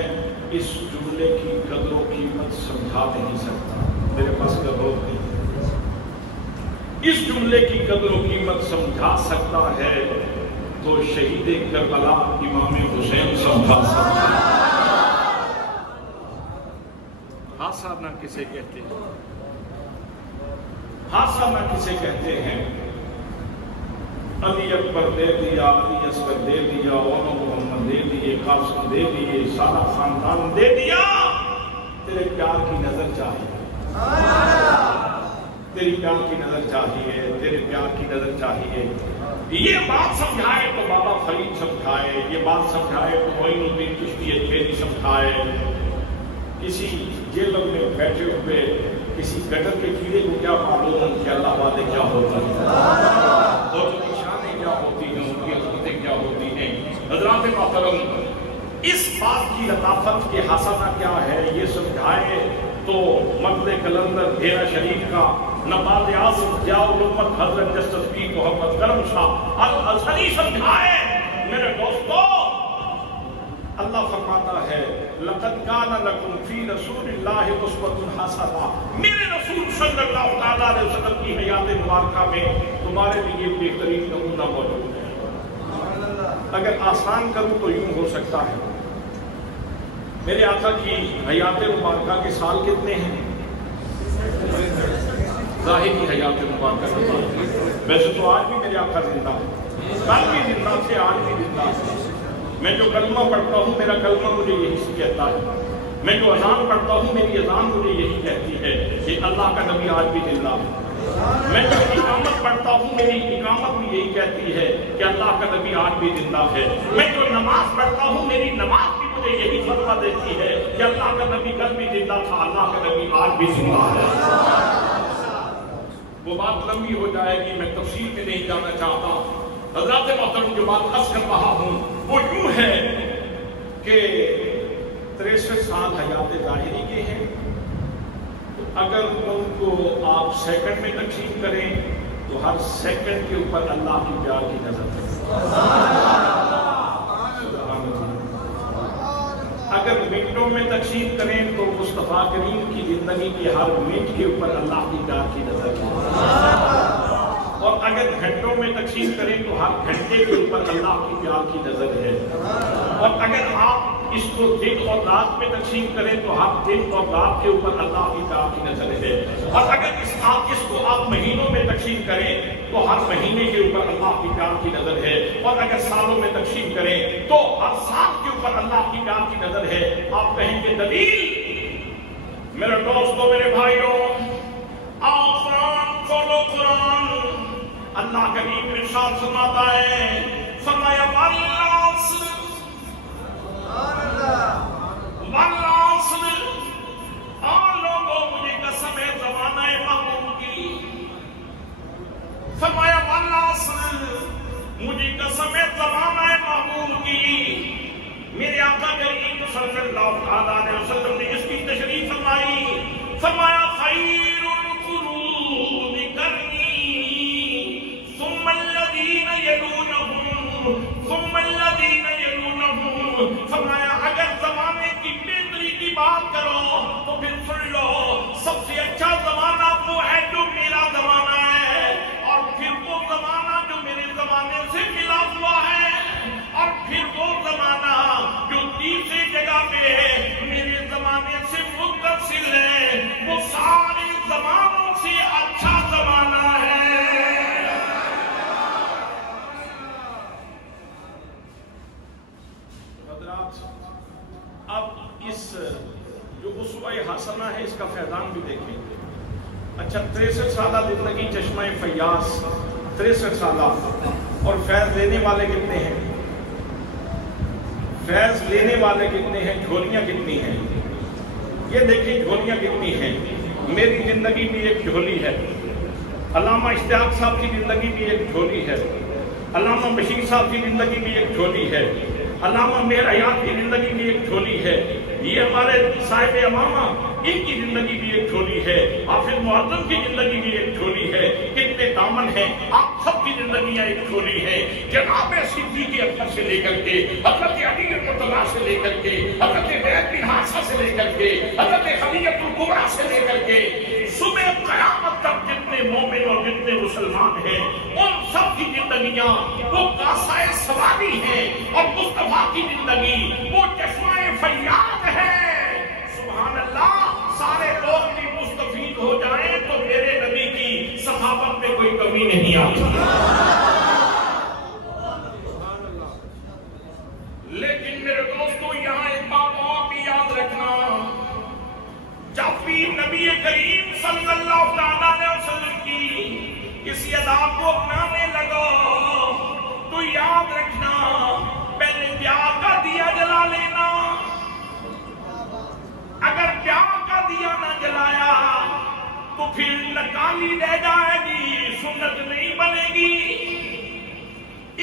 اس جملے کی قدر و قیمت سمجھا نہیں سکتا، میرے پاس قدر نہیں۔ اس جملے کی قدر و قیمت سمجھا سکتا ہے تو شہید کربلا امام حسین سمجھا سکتا ہے۔ حسنہ کسے کہتے ہیں؟ حسنہ کسے کہتے ہیں؟ علی اکبر دے دیا، علی اصغر دے دیا، علم محمد دے دیے، قاسم دے دیے، سارا خاندان دے دیا، تیرے پیار کی نظر چاہیے، تیری پیار کی نظر چاہیے، تیرے پیار کی نظر چاہیے۔ یہ بات سمجھائے تو بابا فرید سمجھائے، یہ بات سمجھائے تو معین الدین چشتی اجمیری سمجھائے، کسی جیل میں بیٹھے ہوئے کسی گٹر کے کیڑے کو کیا معلوم کہ اللہ والے کیا ہوتا ہے، اور ان کی شانیں کیا ہوتی ہیں، ان کی عظمتیں کیا ہوتی ہیں۔ حضرات محترم، اس بات کی لطافت کے حسنہ کیا ہے یہ سمجھائے تو مغز قلندر ڈھیرا شریف کا نبات اعظم ضیاء الامت حضرت جسٹس پیر محمد کرم شاہ الازہری سمجھائے۔ میرے دوستو، اللہ فرماتا ہے لَقَدْ كَانَ لَكُمْ فِي رَسُولِ اللَّهِ أُسْوَةٌ حَسَنَةٌ، میرے رسول صلی اللہ تعالیٰ علیہ وسلم کی حیات مبارکہ میں تمہارے لیے بہترین نمونہ موجود ہے۔ اگر آسان کروں تو یوں ہو سکتا ہے، میرے آقا کی حیات مبارکہ کے سال کتنے ہیں؟ ظاہری حیات مبارکہ کے سال، ویسے تو آج بھی میرے آقا زندہ ہے، کل بھی زندہ تھے، آج بھی زندہ ہے۔ میں جو کلمہ پڑھتا ہوں میرا کلمہ مجھے یہی کہتا ہے، میں جو اذان پڑھتا ہوں میری اذان مجھے یہی کہتی ہے کہ اللہ کا نبی آج بھی زندہ ہے۔ میں جو اقامت پڑھتا ہوں میری اقامت بھی یہی کہتی ہے کہ اللہ کا نبی آج بھی زندہ ہے۔ میں جو نماز پڑھتا ہوں میری نماز بھی مجھے یہی فتویٰ دیتی ہے کہ اللہ کا نبی کل بھی زندہ تھا، اللہ کا نبی آج بھی زندہ ہے۔ وہ بات لمبی ہو جائے گی، میں تفصیل میں نہیں جانا چاہتا۔ حضرات محترم، جو بات عرض کر رہا ہوں وہ یوں ہے کہ 63 سال حیات ظاہری کے ہیں، اگر ان کو آپ سیکنڈ میں تقسیم کریں تو ہر سیکنڈ کے اوپر اللہ کی پیار کی نظر ہے۔ اگر منٹوں میں تقسیم کریں تو مصطفیٰ کریم کی زندگی کی ہر منٹ کے اوپر اللہ کی پیار کی نظر ہے، اور اگر گھنٹوں میں تقسیم کریں تو ہر گھنٹے کے اوپر اللہ کی پیار کی نظر ہے، اور اگر آپ اس کو دن اور رات میں تقسیم کریں تو ہر دن اور رات کے اوپر اللہ کی پیار کی نظر ہے، اور اگر اس کو آپ مہینوں میں تقسیم کریں تو ہر مہینے کے اوپر اللہ کی پیار کی نظر ہے، اور اگر سالوں میں تقسیم کریں تو ہر سال کے اوپر اللہ کی پیار کی نظر ہے۔ آپ کہیں گے دلیل؟ میرے دوستوں، میرے بھائیوں، آپ قرآن کھولو، قرآن اللہ کریم ارشاد فرماتا ہے، فرمایا والعصر، والعصر، آن لوگوں مجھے قسم ہے زمانہ محمود کی، فرمایا والعصر، مجھے قسم ہے زمانہ محمود کی۔ میرے آقا کریم صلی اللہ علیہ وسلم نے اس کی تشریح فرمائی، فرمایا خیر القرون قرنی ثم الذین یلونہم ثم الذین یلونہم، فرمایا اگر زمانے کی بہتری کی بات کرو تو پھر سن لو، سب سے اچھا زمانہ وہ ہے جو میرا زمانہ ہے، اور پھر وہ زمانہ جو میرے زمانے سے ملا ہوا ہے، اور پھر وہ زمانہ جو تیسری جگہ پہ میرے زمانے سے متصل ہے، وہ جو اسوہ حسنہ ہے اس کا فیضان بھی دیکھیں گے. اچھا 63 سالہ زندگی چشمہ فیاض 63 سالہ اور فیض لینے والے کتنے ہیں؟ فیض لینے والے کتنے ہیں؟ جھولیاں کتنی ہیں؟ یہ دیکھیں جھولیاں کتنی ہیں. میری زندگی بھی ایک جھولی ہے. علامہ اشتیاق صاحب کی زندگی بھی ایک جھولی ہے. علامہ بشیر صاحب کی زندگی بھی ایک جھولی ہے. علامہ مہر حیات کی زندگی بھی ایک جھولی ہے. یہ ہمارے صاحب امامہ ان کی زندگی بھی ایک جھولی ہے. حافظ معظم کی زندگی بھی ایک جھولی ہے. کتنے دامن ہیں آپ سب کی زندگیاں ایک جھولی ہے. جناب صدیق اکبر سے لے کر کے حضرت علی مرتضیٰ سے لے کر کے حضرت زید بن حارثہ سے لے کر کے حضرت خدیجہ الکبریٰ سے لے کر کے صبح قیامت تک جتنے مومن اور جتنے مسلمان ہیں ان سب کی زندگیاں وہ کاسہ سواری ہیں اور مصطفیٰ کی زندگی وہ چشمہ فیاض ہے. سبحان اللہ. سارے لوگ بھی مستفید ہو جائیں تو میرے نبی کی صحابت میں کوئی کمی نہیں آتی. لیکن میرے دوستو یہاں ایک بات اور بھی یاد رکھنا. جب بھی نبی کریم صلی اللہ علیہ وسلم کی کسی ادا کو اپنانے لگو تو یاد رکھنا پہلے پیار کا دیا جلا لینا. اگر پیار کا دیا نہ جلایا تو پھر نکالی رہ جائے گی, سنت نہیں بنے گی.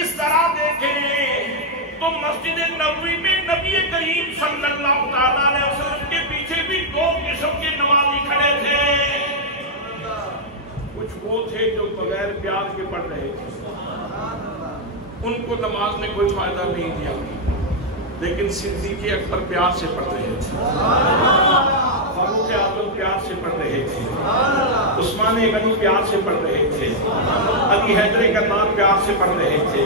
اس طرح دیکھیں تو مسجد نبوی میں نبی کریم صلی اللہ علیہ وسلم کے پیچھے بھی 2 قسم کے نمازی کھڑے تھے. کچھ وہ تھے جو بغیر پیار کے پڑھ رہے تھے, ان کو نماز نے کوئی فائدہ نہیں دیا, لیکن صدیق اکبر پیار سے پڑھ رہے تھے, فاروق اعظم پیار سے پڑھ رہے تھے, عثمان غنی پیار سے پڑھ رہے تھے, علی حیدر کرار پیار سے پڑھ رہے تھے,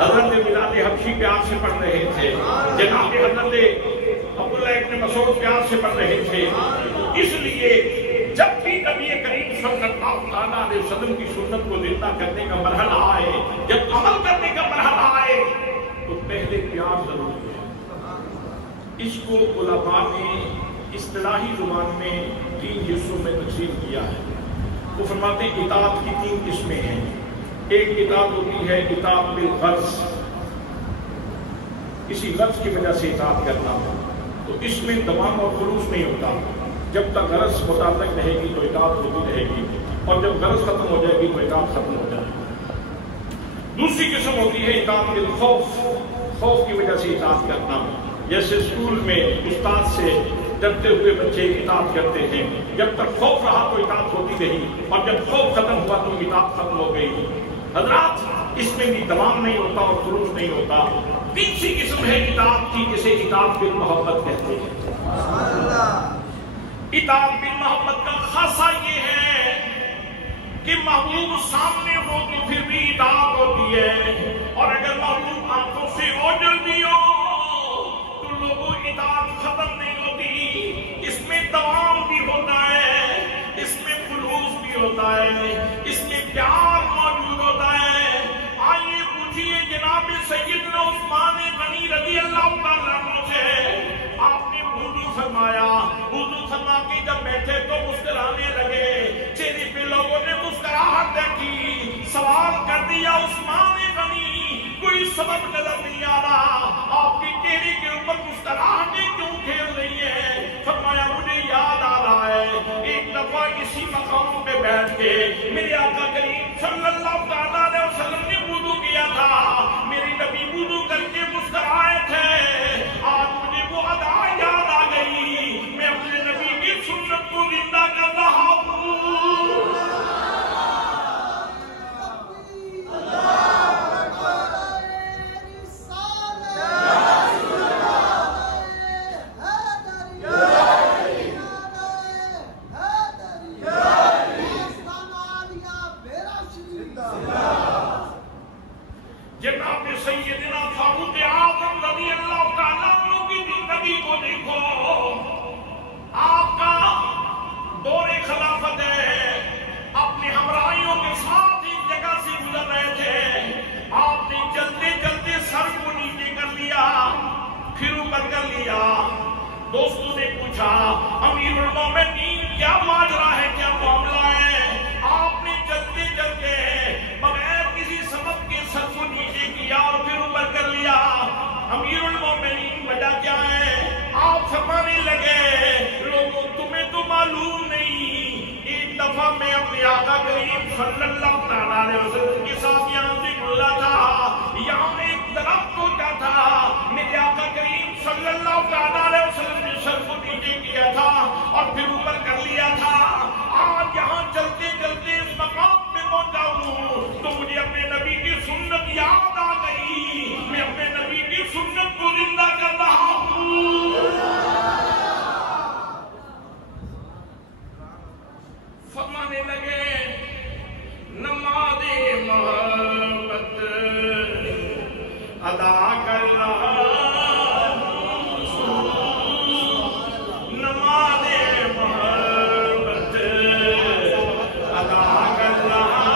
حضرت بلال حبشی پیار سے پڑھ رہے تھے, جناب حضرت عبداللہ ابن مسعود پیار سے پڑھ رہے تھے. اس لیے جب بھی نبی کریم صلی اللہ علیہ وسلم کی سنت کو زندہ کرنے کا مرحلہ آئے, جب عمل کرنے کا مرحلہ آئے تو پہلے پیار ضروری ہے. اس کو علماء نے اصطلاحی زبان میں 3 حصوں میں تقسیم کیا ہے. وہ فرماتے ہیں اطاعت کی 3 قسمیں ہیں. ایک اطاعت ہوتی ہے اطاعت بالغرض, کسی غرض کی وجہ سے اطاعت کرنا, تو اس میں دوام اور خلوص نہیں ہوتا. جب تک غرض متعلق رہے گی تو اطاعت ہوتی رہے گی, اور جب غرض ختم ہو جائے گی تو اطاعت ختم ہو جائے گی. دوسری قسم ہوتی ہے اطاعت بالخوف, خوف کی وجہ سے اطاعت کرنا. جیسے اسکول میں استاد سے ڈرتے ہوئے بچے اطاعت کرتے ہیں, جب تک خوف رہا تو اطاعت ہوتی رہی, اور جب خوف ختم ہوا تو اطاعت ختم ہو گئی. حضرات اس میں بھی دوام نہیں ہوتا اور خلوص نہیں ہوتا. تیسری قسم ہے اطاعت کی, جسے اطاعت بالمحبت کہتے ہیں. اطاعت بالمحبت کا خاصہ یہ ہے کہ محبوب سامنے ہو تو پھر بھی اطاعت ہوتی ہے, اور اگر محبوب آنکھوں سے اوجھل بھی ہو تو لوگوں اطاعت ختم نہیں ہوتی. اس میں دوام بھی ہوتا ہے, اس میں خلوص بھی ہوتا ہے, اس میں پیار موجود ہوتا ہے. آئیے پوچھئے جناب سیدنا عثمان غنی رضی اللہ تعالیٰ عنہ سے, آپ نے وضو فرمایا, وضو فرما کے جب بیٹھے تو مسکرانے لگے, چہرے پہ لوگوں نے مسکراہٹ دیکھی, سوال کر دیا عثمان غنی کوئی سبب نظر نہیں آ رہا, آپ کے چہرے کے اوپر مسکراہٹیں کیوں کھیل رہی ہیں؟ فرمایا مجھے یاد آ رہا ہے ایک دفعہ اسی مقام پہ بیٹھ کے میرے آقا کریم صلی اللہ علیہ وسلم نے وضو کیا تھا, میری نبی وضو کر کے مسکرائے تھے, آج مجھے وہ ادا یاد آ گئی, میں اپنے نبی کی سنت کو زندہ کر رہا ہوں. جناب سیدنا فاروق اعظم رضی اللہ کریم صلی اللہ تعالیٰ علیہ وسلم کے ساتھ یہاں سے گزرا تھا، یہاں ایک درخت ہوتا تھا، میرے آقا کریم صلی اللہ تعالیٰ علیہ وسلم نے سر کو نیچے کیا تھا اور پھر اوپر کر لیا تھا۔ آج یہاں چلتے چلتے اس مقام پہ پہنچا ہوں تو مجھے اپنے نبی کی سنت یاد آ گئی، میں اپنے نبی کی سنت کو زندہ کر رہا ہوں۔ فرمانے لگے نماز محبت ادا کر رہا، نماز محبت ادا کر رہا،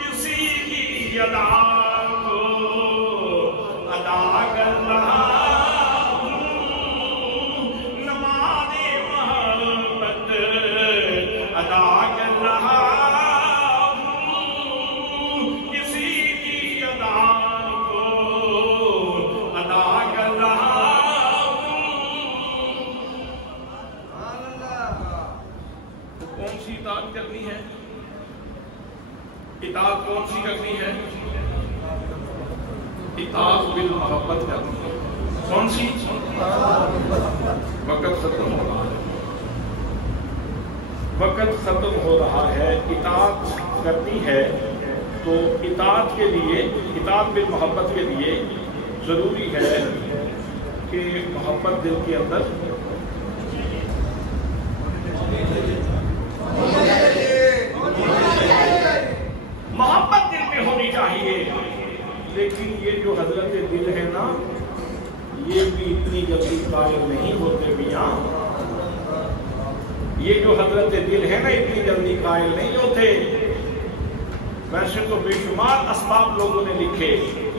کسی کی ادا کو ادا کر رہا، کرنی ہے اطاعت کون سی کرنی ہے؟ اطاعت بالمحبت کرنی ہے۔ کون سی؟ وقت ختم ہو رہا ہے، وقت ختم ہو رہا ہے، اطاعت کرنی ہے تو اطاعت کے لیے، اطاعت بالمحبت کے لیے ضروری ہے کہ محبت دل کے اندر محبت دل میں ہونی چاہیے۔ لیکن یہ جو حضرت دل ہے نا، یہ بھی اتنی جلدی قائل نہیں ہوتے میاں، یہ جو حضرت دل ہے نا اتنی جلدی قائل نہیں ہوتے۔ ویسے تو بے شمار اسباب لوگوں نے لکھے،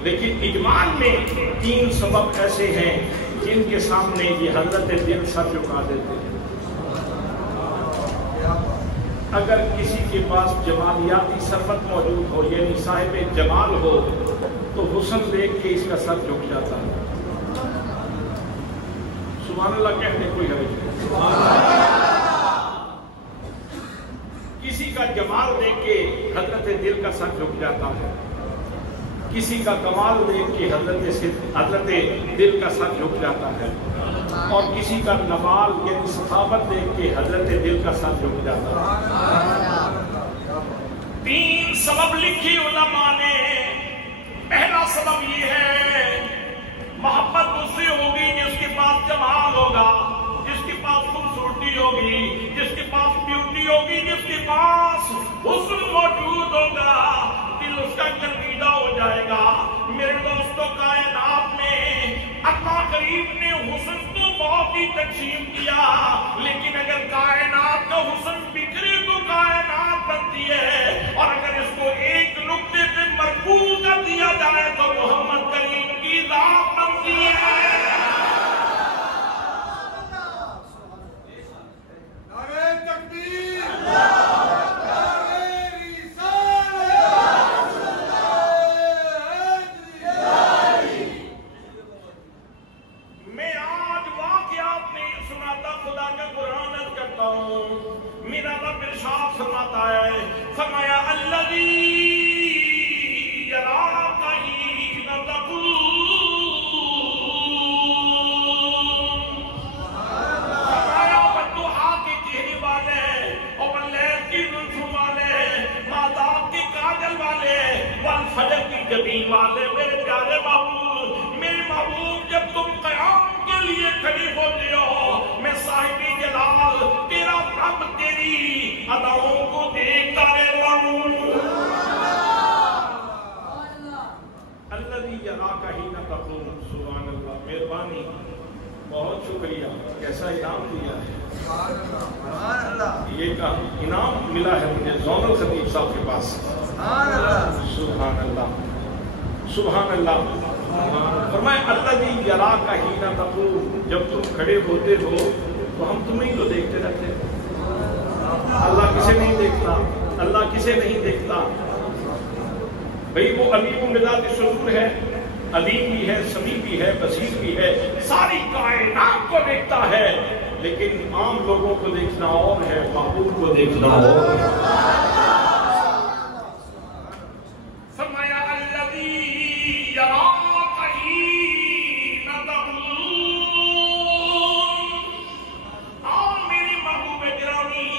لیکن اجمال میں 3 سبب ایسے ہیں جن کے سامنے یہ حضرت دل سر جھکا دیتے ہیں۔ اگر کسی کے پاس جمالیاتی ثروت موجود ہو، یعنی صاحب جمال ہو، تو حسن دیکھ کے اس کا سر جھک جاتا ہے۔ سبحان اللہ کہنے کوئی حرج نہیں۔ کسی کا جمال دیکھ کے حضرت دل کا سر جھک جاتا ہے، کسی کا کمال دیکھ کے حضرت دل کا سر جھک جاتا ہے، اور کسی کا نمال یعنی سخاوت دیکھ کے حضرت دل کا سر جھک جاتا ہے۔ 3 سبب لکھی علماء نے۔ پہلا سبب یہ ہے محبت اس سے ہوگی جس کے پاس جمال ہوگا، جس کے پاس خوبصورتی ہوگی، جس کے پاس بیوٹی ہوگی، جس کے پاس حسن موجود ہوگا، دل اس کا گرویدہ ہو جائے گا۔ میرے دوستوں، کائنات میں اللہ کریم نے حسن کو بہت ہی تقسیم کیا، لیکن اگر کائنات کا حسن بکھرے تو کائنات بنتی ہے، اور اگر اس کو ایک نقطے پہ مرکوز کر دیا جائے تو محمد کریم کی ذات بنتی ہے۔ میرا رب ارشاد فرماتا ہے، فرمایا الذی یراک حین تقوم، فرمایا والضحیٰ کے چہرے والے، اور واللیل کی زلف والے، ماداب کے کاجل والے، والفجر کی جبین والے۔ میرے پیارے محبوب، میرے محبوب، جب تم قیام کے لیے کھڑے ہوتے ہو، میں صاحب جلال تیرا رب تیری اداؤں کو دیکھتا رہتا ہوں۔ الذی یراک حین تقوم۔ سبحان اللہ، مہربانی، بہت شکریہ، کیسا انعام دیا ہے۔ یہ کا انعام ملا ہے مجھے زون الخطیب صاحب کے پاس۔ سبحان اللہ، سبحان اللہ۔ فرمایا الذی یراک حین تقوم، جب تم کھڑے ہوتے ہو تو ہم تمہیں تو دیکھتے رہتے ہیں۔ اللہ کسے نہیں دیکھتا؟ اللہ کسے نہیں دیکھتا؟ بھئی وہ علیم بذات الصدور ہے، علیم بھی ہے، سمیع بھی ہے، بصیر بھی ہے، ساری کائنات کو دیکھتا ہے، لیکن عام لوگوں کو دیکھنا اور ہے، محبوب کو دیکھنا اور ہے۔ فرمایا الذی یراک حین تقوم، آؤ میری محبوب گرامی،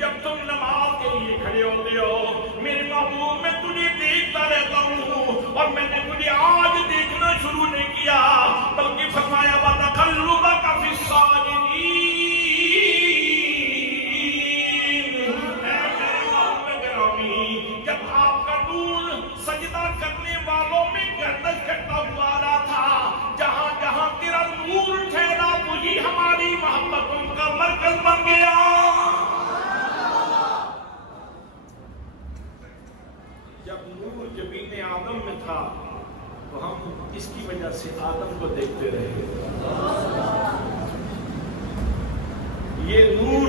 جب تم نماز کے لیے کھڑے ہوتے ہو میرے محبوب میں تجھے دیکھتا رہتا ہوں، اور میں نے تجھے آج دیکھنا شروع نہیں کیا بلکہ فرمایا وَتَقَلُّبَكَ فِي السَّاجِدِينَ، اے میرے محبوب گرامی، جب آپ کا نور سجدہ کرنے والوں میں گردش کرتا ہوا آ رہا تھا، جہاں جہاں تیرا نور ٹھہرا وہی ہماری محبتوں کا مرکز بن گیا۔ جب نور جبین آدم میں تھا تو ہم اس کی وجہ سے آدم کو دیکھتے رہے۔ یہ نور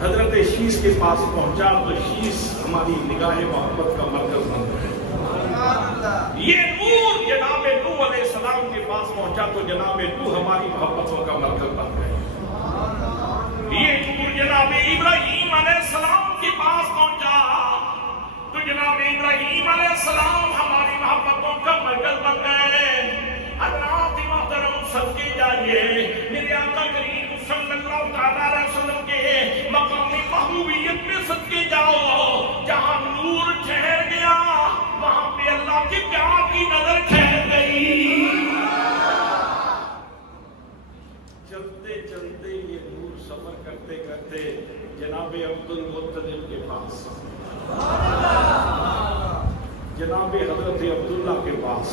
حضرت شیش کے پاس پہنچا تو شیش ہماری نگاہ محبت کا مرکز بن گئے۔ یہ نور جناب نوح علیہ السلام کے پاس پہنچا تو جناب نوح ہماری محبتوں کا مرکز بن گئے۔ یہ نور جناب ابراہیم علیہ السلام کے پاس پہنچا تو جناب ابراہیم علیہ السلام ہماری محبتوں کا مرکز بن گئے۔ اللہ کی محترم صدقے جائیے میرے آقا کریم صلی اللہ علیہ وسلم کے مقام محبوبیت میں صدقے جاؤ، جہاں نور ٹھہر گیا وہاں پہ اللہ کے پیار کی نظر ٹھہر گئی۔ چلتے چلتے یہ نور سفر کرتے کرتے جناب عبد المطلب کے پاس، جناب حضرت عبداللہ کے پاس،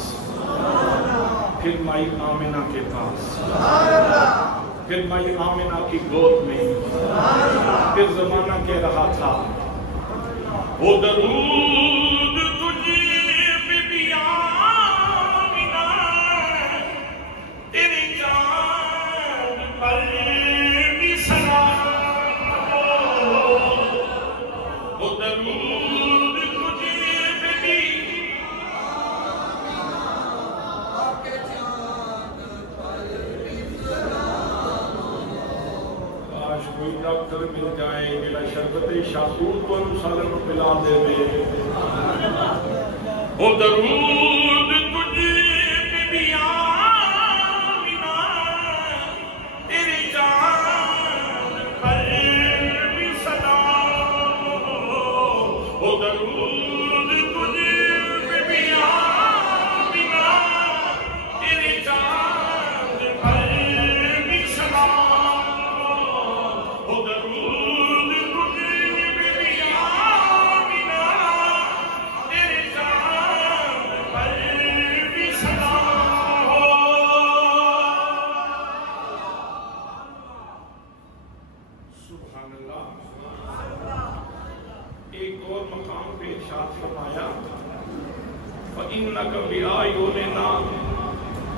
پھر مائی آمنہ کے پاس، پھر مائی آمنہ کی گود میں، پھر زمانہ کہہ رہا تھا وہ درود تجھے بی بی آمنہ تیری جان پر بھی سلام، وہ درود تجھے بی بی کوئی ڈاکٹر مل جائے میرا شربت شاکور کو سالن پلا دے دے۔ وہ درود تجھے بی بی آمنہ تیری جان پر بھی سلام، وہ درود تجھے بی بی آمنہ تیری جان پر بھی سلام، فَإِنَّكَ بِآيُنِنَا،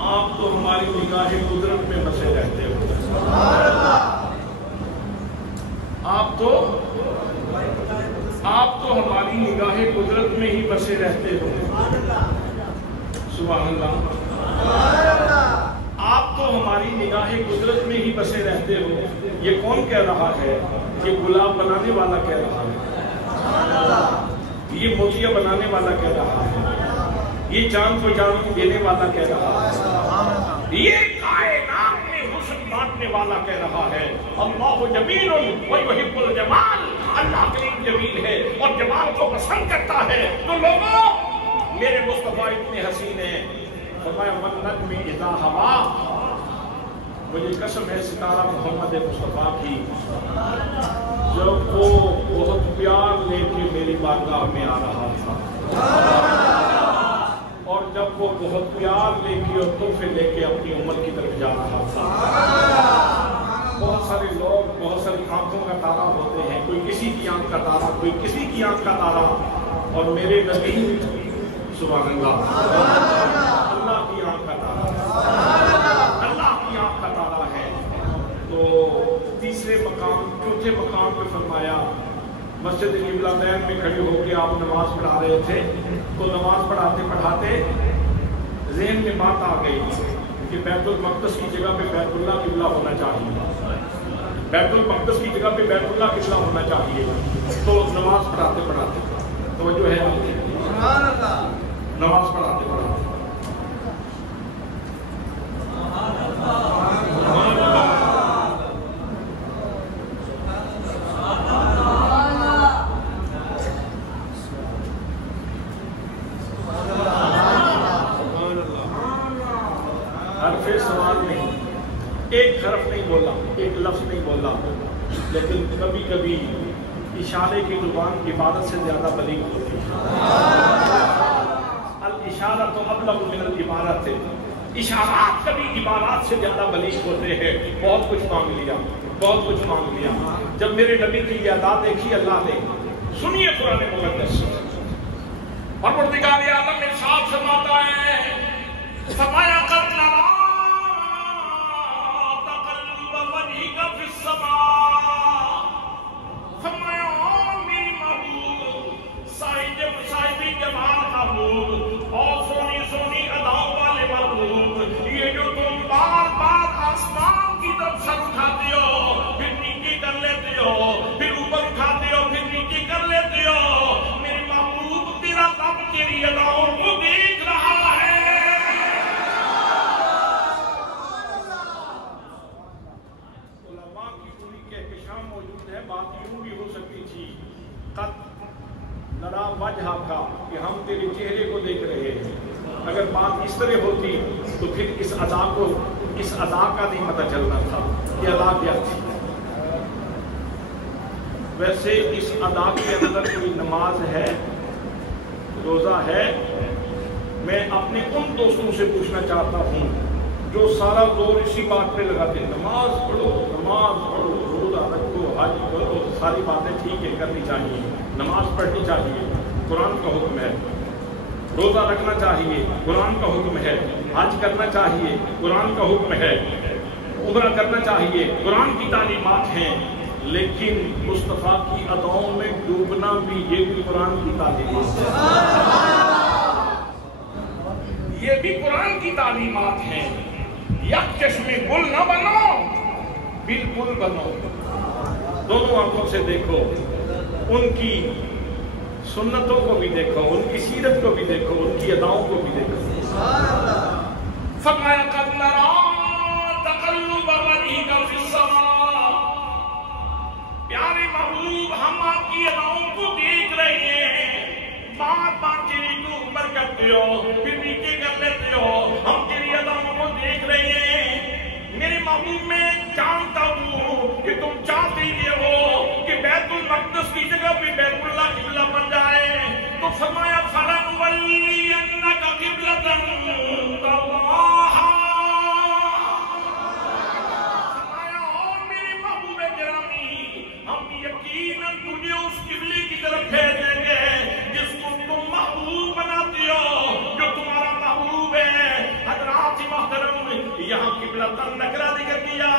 آپ تو ہماری نگاہ قدرت میں بسے رہتے ہو، آپ تو ہماری نگاہ قدرت میں ہی بسے رہتے ہو۔ سبحان اللہ، آپ تو ہماری نگاہ قدرت میں ہی بسے رہتے ہو۔ یہ کون کہہ رہا ہے؟ یہ گلاب بنانے والا کہہ رہا ہے، یہ موتیا بنانے والا کہہ رہا ہے، یہ چاند کو چاندنی دینے والا کہہ رہا ہے، یہ کائنات میں حسن بانٹنے والا کہہ رہا ہے۔ اللہ جمیل ویحب الجمال، اللہ کریم جمیل ہے اور جمال کو پسند کرتا ہے۔ تو لوگوں میرے مصطفیٰ اتنے حسین ہیں، فرمایا والنجم اذا ہوا، مجھے قسم ہے ستارہ محمد مصطفیٰ کی، جب وہ بہت پیار لے کے میری بارگاہ میں آ رہا تھا، اور جب وہ بہت پیار لے کے اور تحفے لے کے اپنی عمر کی طرف جا رہا تھا۔ بہت سارے لوگ بہت ساری آنکھوں کا تارا ہوتے ہیں، کوئی کسی کی آنکھ کا تارا، کوئی کسی کی آنکھ کا تارا، اور میرے نبی سبحان اللہ اللہ کی آنکھ کا تارا، اللہ کی آنکھ کا تارا ہے۔ تو تیسرے مقام، چوتھے مقام پہ فرمایا مسجد قبلہ تین میں کھڑے ہو کے آپ نماز پڑھا رہے تھے، تو نماز پڑھاتے پڑھاتے ذہن میں بات آ گئی کہ بیت المقدس کی جگہ پہ بیت اللہ قبلہ ہونا چاہیے۔ بیت المقدس کی جگہ پہ بیت اللہ قبلہ ہونا چاہیے تو نماز پڑھاتے پڑھاتے توجہ ہے آپ کی؟ سبحان اللہ. نماز پڑھاتے پڑھاتے حرف سوال نہیں، ایک حرف نہیں بولا، ایک لفظ نہیں بولا، لیکن کبھی کبھی اشارے کی زبان عبادت سے زیادہ بلیغ ہوتی ہے. الاشارۃ ابلغ من العبارۃ، اشارات کبھی عبارات سے زیادہ بلیغ ہوتے ہیں. بہت کچھ مانگ لیا، بہت کچھ مانگ لیا. جب میرے نبی کی یہ ادا دیکھی اللہ نے، سنیے قرآن مقدس، پروردگار عالم ارشاد فرماتا ہے فرمایا قد نرا تقلب وجهك في السماء، فرمایا میری محبوب صاحب جمال محبوب اور سونی سونی اداؤں والے محبوب، یہ جو تم بار بار آسمان کی طرف سر اٹھاتے ہو پھر نیچے کر لیتے ہو، پھر اوپر اٹھاتے ہو پھر نیچے کر لیتے ہو، میرے محبوب تیرا رب تیری اداؤں کو دیکھ رہا ہے. علماء کی پوری کہکشاں موجود ہے. بات یوں بھی ہو سکتی تھی قد نرا وجہ کا کہ ہم تیرے چہرے کو دیکھ رہے ہیں. اگر بات اس طرح ہوتی تو پھر اس ادا کا نہیں پتہ چلنا تھا کہ ادا کیا تھی. ویسے اس ادا کے اندر کوئی نماز ہے، روزہ ہے. میں اپنے ان دوستوں سے پوچھنا چاہتا ہوں جو سارا زور اسی بات پہ لگاتے ہیں نماز پڑھو، روزہ رکھو، حج کرو، ساری باتیں ٹھیک ہے کرنی چاہیے، نماز پڑھنی چاہیے، قرآن کا حکم ہے. روزہ رکھنا چاہیے، قرآن کا حکم ہے. حج کرنا چاہیے، قرآن کا حکم ہے. عمرہ کرنا چاہیے، قرآن کی تعلیمات ہیں. لیکن مصطفیٰ کی اداؤں میں ڈوبنا بھی یہ بھی قرآن کی تعلیمات ہے. یہ بھی قرآن کی تعلیمات ہیں. یک چشم گل نہ بنو، بالکل بنو. دونوں آنکھوں سے دیکھو، ان کی سنتوں کو بھی دیکھو، ان کی سیرت کو بھی دیکھو، ان کی اداؤں کو بھی دیکھو. فرمایا قد نرا تقلب وجهك في السماء، پیارے محبوب ہم آپ کی اداؤں کو دیکھ رہے ہیں. بار بار تیری تو اوپر کرتے ہو پھر نیچے کر لیتے ہو، ہم تیری اداؤں کو دیکھ رہے ہیں. میرے محبوب میں جانتا ہوں کہ تم چاہتے یہ ہو کہ بیت المقدس کی جگہ پہ بیت اللہ قبلہ بن جائے. تو فرمایا فَلَنُوَلِّيَنَّكَ قِبْلَةً تَرْضَاهَا، فرمایا او میرے محبوب گرامی ہم یقیناً تجھے اس قبلے کی طرف بھیجیں گے جس کو تم محبوب بناتے ہو، جو تمہارا محبوب ہے. حضرات محترم، یہاں قبلہ نکرہ ذکر کیا،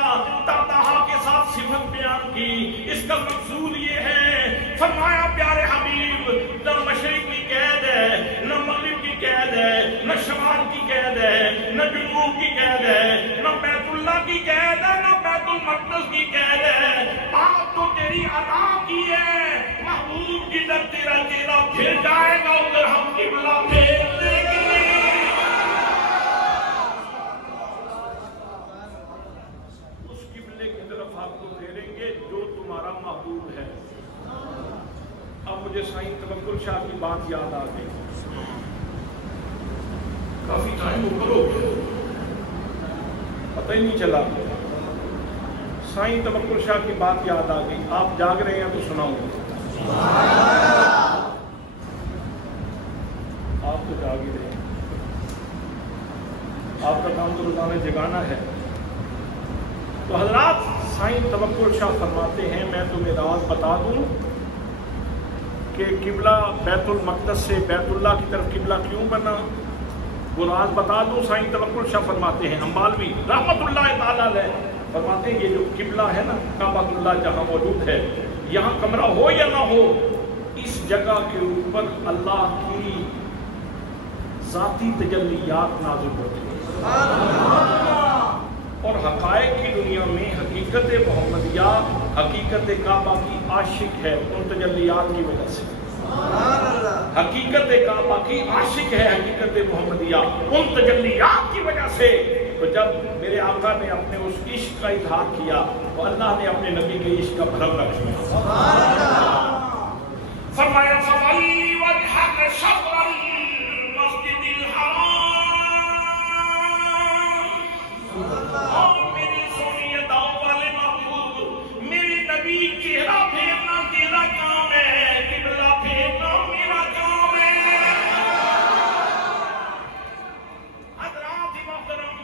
ترضاہا کے ساتھ صفت بیان کی. اس کا مقصود یہ ہے فرمایا پیارے حبیب نہ مشرق کی قید ہے، نہ مغرب کی قید ہے، نہ شمال کی قید ہے، نہ جنوب کی قید ہے، نہ بیت اللہ کی قید ہے، نہ بیت المقدس کی قید ہے. آپ تو تیری عطا کی ہے، محبوب کی طرف تیرا چہرہ پھر جائے گا، ادھر ہم قبلہ پھیر دیں گے. اس قبلے کی طرف آپ کو پھیریں گے جو تمہارا محبوب ہے. اب مجھے سائیں توکل شاہ کی بات یاد آ گئی. کافی ٹائم اوپر ہو گیا، پتہ ہی نہیں چلا. سائیں توکل شاہ کی بات یاد آ گئی. آپ جاگ رہے ہیں تو سناؤں گا. آپ تو جاگ ہی رہے ہیں، آپ کا کام تو روزانہ جگانا ہے. تو حضرات سائیں توکل شاہ فرماتے ہیں میں تمہیں راز بتا دوں کہ قبلہ بیت المقدس سے بیت اللہ کی طرف قبلہ کیوں بنا. وہ راز بتا دوں. سائیں توکل شاہ فرماتے ہیں، امبالوی رحمت اللہ تعالی علیہ فرماتے ہیں یہ جو قبلہ ہے نا کعبۃ اللہ جہاں موجود ہے، یہاں کمرہ ہو یا نہ ہو، اس جگہ کے اوپر اللہ کی ذاتی تجلیات نازل ہوتے ہیں. اور حقائق کی دنیا میں حقیقت محمدیہ حقیقت کعبہ کی عاشق ہے ان تجلیات کی وجہ سے، حقیقت کعبہ کی عاشق ہے حقیقت محمدیہ ان تجلیات کی وجہ سے۔ تو جب میرے آقا نے اپنے اس عشق کا اظہار کیا تو اللہ نے اپنے نبی کے عشق کا بھرم رکھ دیا، فرمایا فَوَلِّ وَجْهَكَ شَطْرَ الْمَسْجِدِ الْحَرَامِ۔ اور میری سونی داؤ والے محبوب، میرے نبی چہرہ پھیرنا تیرا کام ہے، قبلہ پھیرنا میرا کام ہے۔ حضرات محترم،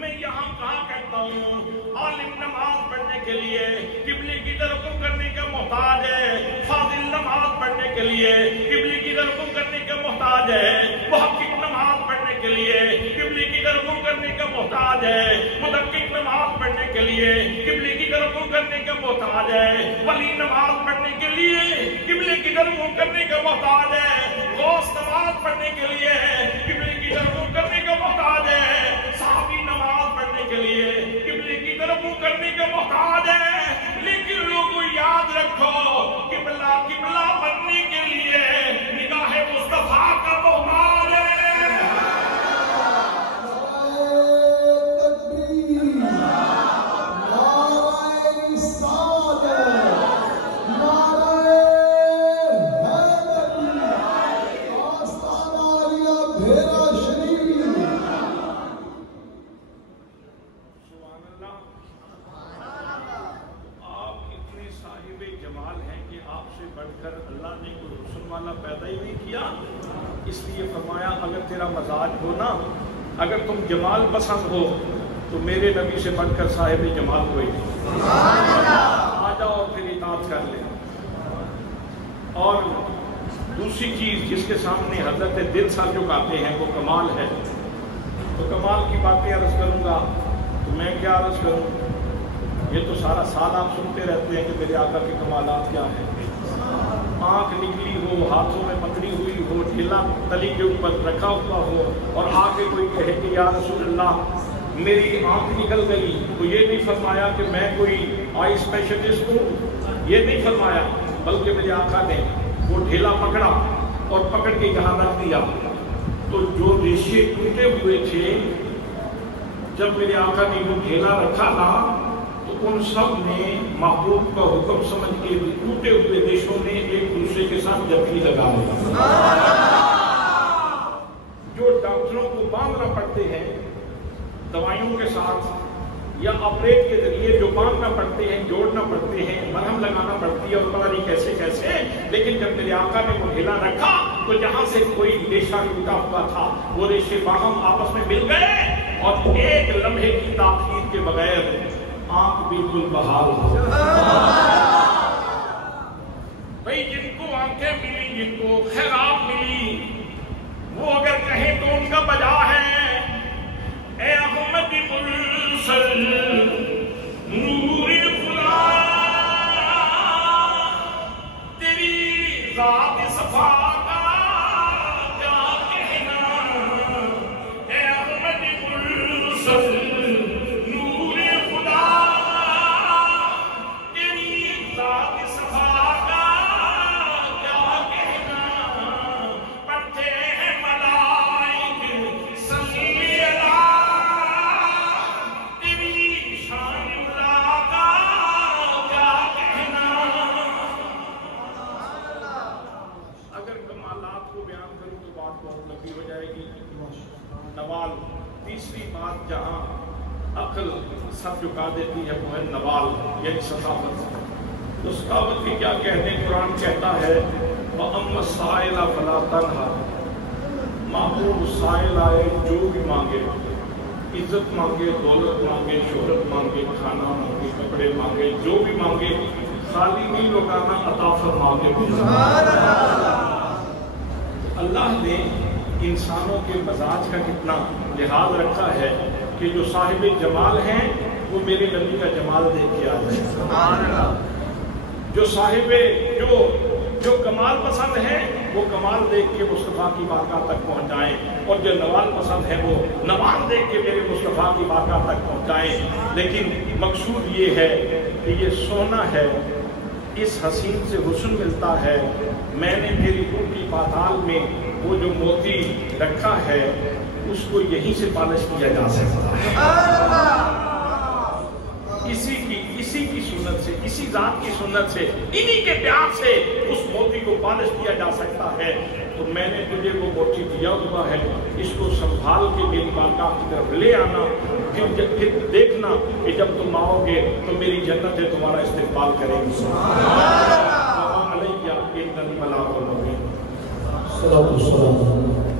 میں یہاں کہا کرتا ہوں عالم نماز پڑھنے کے لیے قبلے کی طرف رخ کرنے کا محتاج ہے، فاضل نماز پڑھنے کے لیے قبلے کی طرف رخ کرنے کا محتاج ہے، محقق نماز پڑھنے کے لیے قبلے کی طرف رخ کرنے کا محتاج ہے، مدقق نماز پڑھنے کے لیے قبلے کی طرف رخ کرنے کا محتاج ہے، ولی نماز پڑھنے کے لیے قبلے کی طرف رخ کرنے کا محتاج ہے، غوث نماز پڑھنے کے لیے قبلے کی طرف رخ کرنے کا محتاج ہے، صحابی نماز پڑھنے کے لیے قبلے کی طرف رخ کرنے کا محتاج ہے۔ لیکن لوگوں یاد رکھو قبلہ بننے کے لیے نگاہ مصطفیٰ کا محتاج ہے۔ اگر تم جمال پسند ہو تو میرے نبی سے بڑھ کر صاحب جمال کوئی نہیں، آ جاؤ اور پھر اطاعت کر لے۔ اور دوسری چیز جس کے سامنے حضرت دل سر جھکاتے ہیں وہ کمال ہے، تو کمال کی باتیں عرض کروں گا تو میں کیا عرض کروں، یہ تو سارا سال آپ سنتے رہتے ہیں کہ میرے آقا کے کمالات کیا ہیں، آنکھ نکلی ہو، ہاتھوں میں پکڑی ہوئی ہو، ڈھیلا تلی کے اوپر رکھا ہوا ہو اور آگے کوئی کہے کہ یا رسول اللہ میری آنکھ نکل گئی، تو یہ نہیں فرمایا کہ میں کوئی آئی اسپیشلسٹ ہوں، یہ نہیں فرمایا، بلکہ میرے آقا نے وہ ڈھیلا پکڑا اور پکڑ کے یہاں رکھ دیا، تو جو ریشے ٹوٹے ہوئے تھے جب میرے آقا نے وہ ڈھیلا رکھا نا تو ان سب نے محبوب کا حکم سمجھ کے ٹوٹے ہوئے ریشوں نے ایک دوسرے کے ساتھ جبھی لگا لیا۔ جو ڈاکٹروں کو باندھنا پڑتے ہیں دوائیوں کے ساتھ یا آپریٹ کے ذریعے جو باندھنا پڑتے ہیں، جوڑنا پڑتے ہیں، مرہم لگانا پڑتی ہے اور پتہ نہیں کیسے کیسے، لیکن جب میرے آقا نے وہ ڈھیلا رکھا تو جہاں سے کوئی ریشہ ٹوٹا ہوا تھا وہ ریشے باہم آپس میں مل گئے اور ایک لمحے کی تاخیر کے بغیر آنکھ بالکل بحال ہو۔ بھئی جن کو آنکھیں ملی، جن کو خیرات ملی، وہ اگر کہیں تو ان کا بجا ہے اے احمد مرسل نور خدا، تیری ذات صفا کا کیا کہنا، اے احمد مرسل تیسری بات جہاں عقل سب جھکا دیتی ہے وہ ہے نوال، یعنی سخاوت۔ تو سخاوت کی کیا کہنے، قرآن کہتا ہے وَأَمَّا السَّائِلَ فَلَا تَنْهَرْ، محبوب سائل آئے جو بھی مانگے، عزت مانگے، دولت مانگے، شہرت مانگے، کھانا مانگے، کپڑے مانگے، جو بھی مانگے، خالی نہیں لوٹانا، عطا فرما کے اللہ نے انسانوں کے مزاج کا کتنا لحاظ رکھا ہے کہ جو صاحب جمال ہیں وہ میرے نبی کا جمال دیکھ کے آ جائے، جو جو کمال پسند ہیں وہ کمال دیکھ کے مصطفیٰ کی بارگاہ تک پہنچ جائیں، اور جو نوال پسند ہے وہ نوال دیکھ کے میرے مصطفیٰ کی بارگاہ تک پہنچ جائیں۔ لیکن مقصود یہ ہے کہ یہ سونا ہے، اس حسین سے حسن ملتا ہے، میں نے میری روح کی پاتال میں وہ جو موتی رکھا ہے اس کو یہیں سے پالش کیا جا سکتا ہے، اسی کی سنت سے، اسی ذات کی سنت سے، انہی کے پیار سے اس موتی کو پالش کیا جا سکتا ہے۔ تو میں نے تجھے وہ موتی دیا ہوا ہے، اس کو سنبھال کے میری بارگاہ کی طرف لے آنا، پھر دیکھنا کہ جب تم آؤ گے تو میری جنتیں تمہارا استقبال کریں گی۔ سبحان اللہ علیہ ان الملائکۃ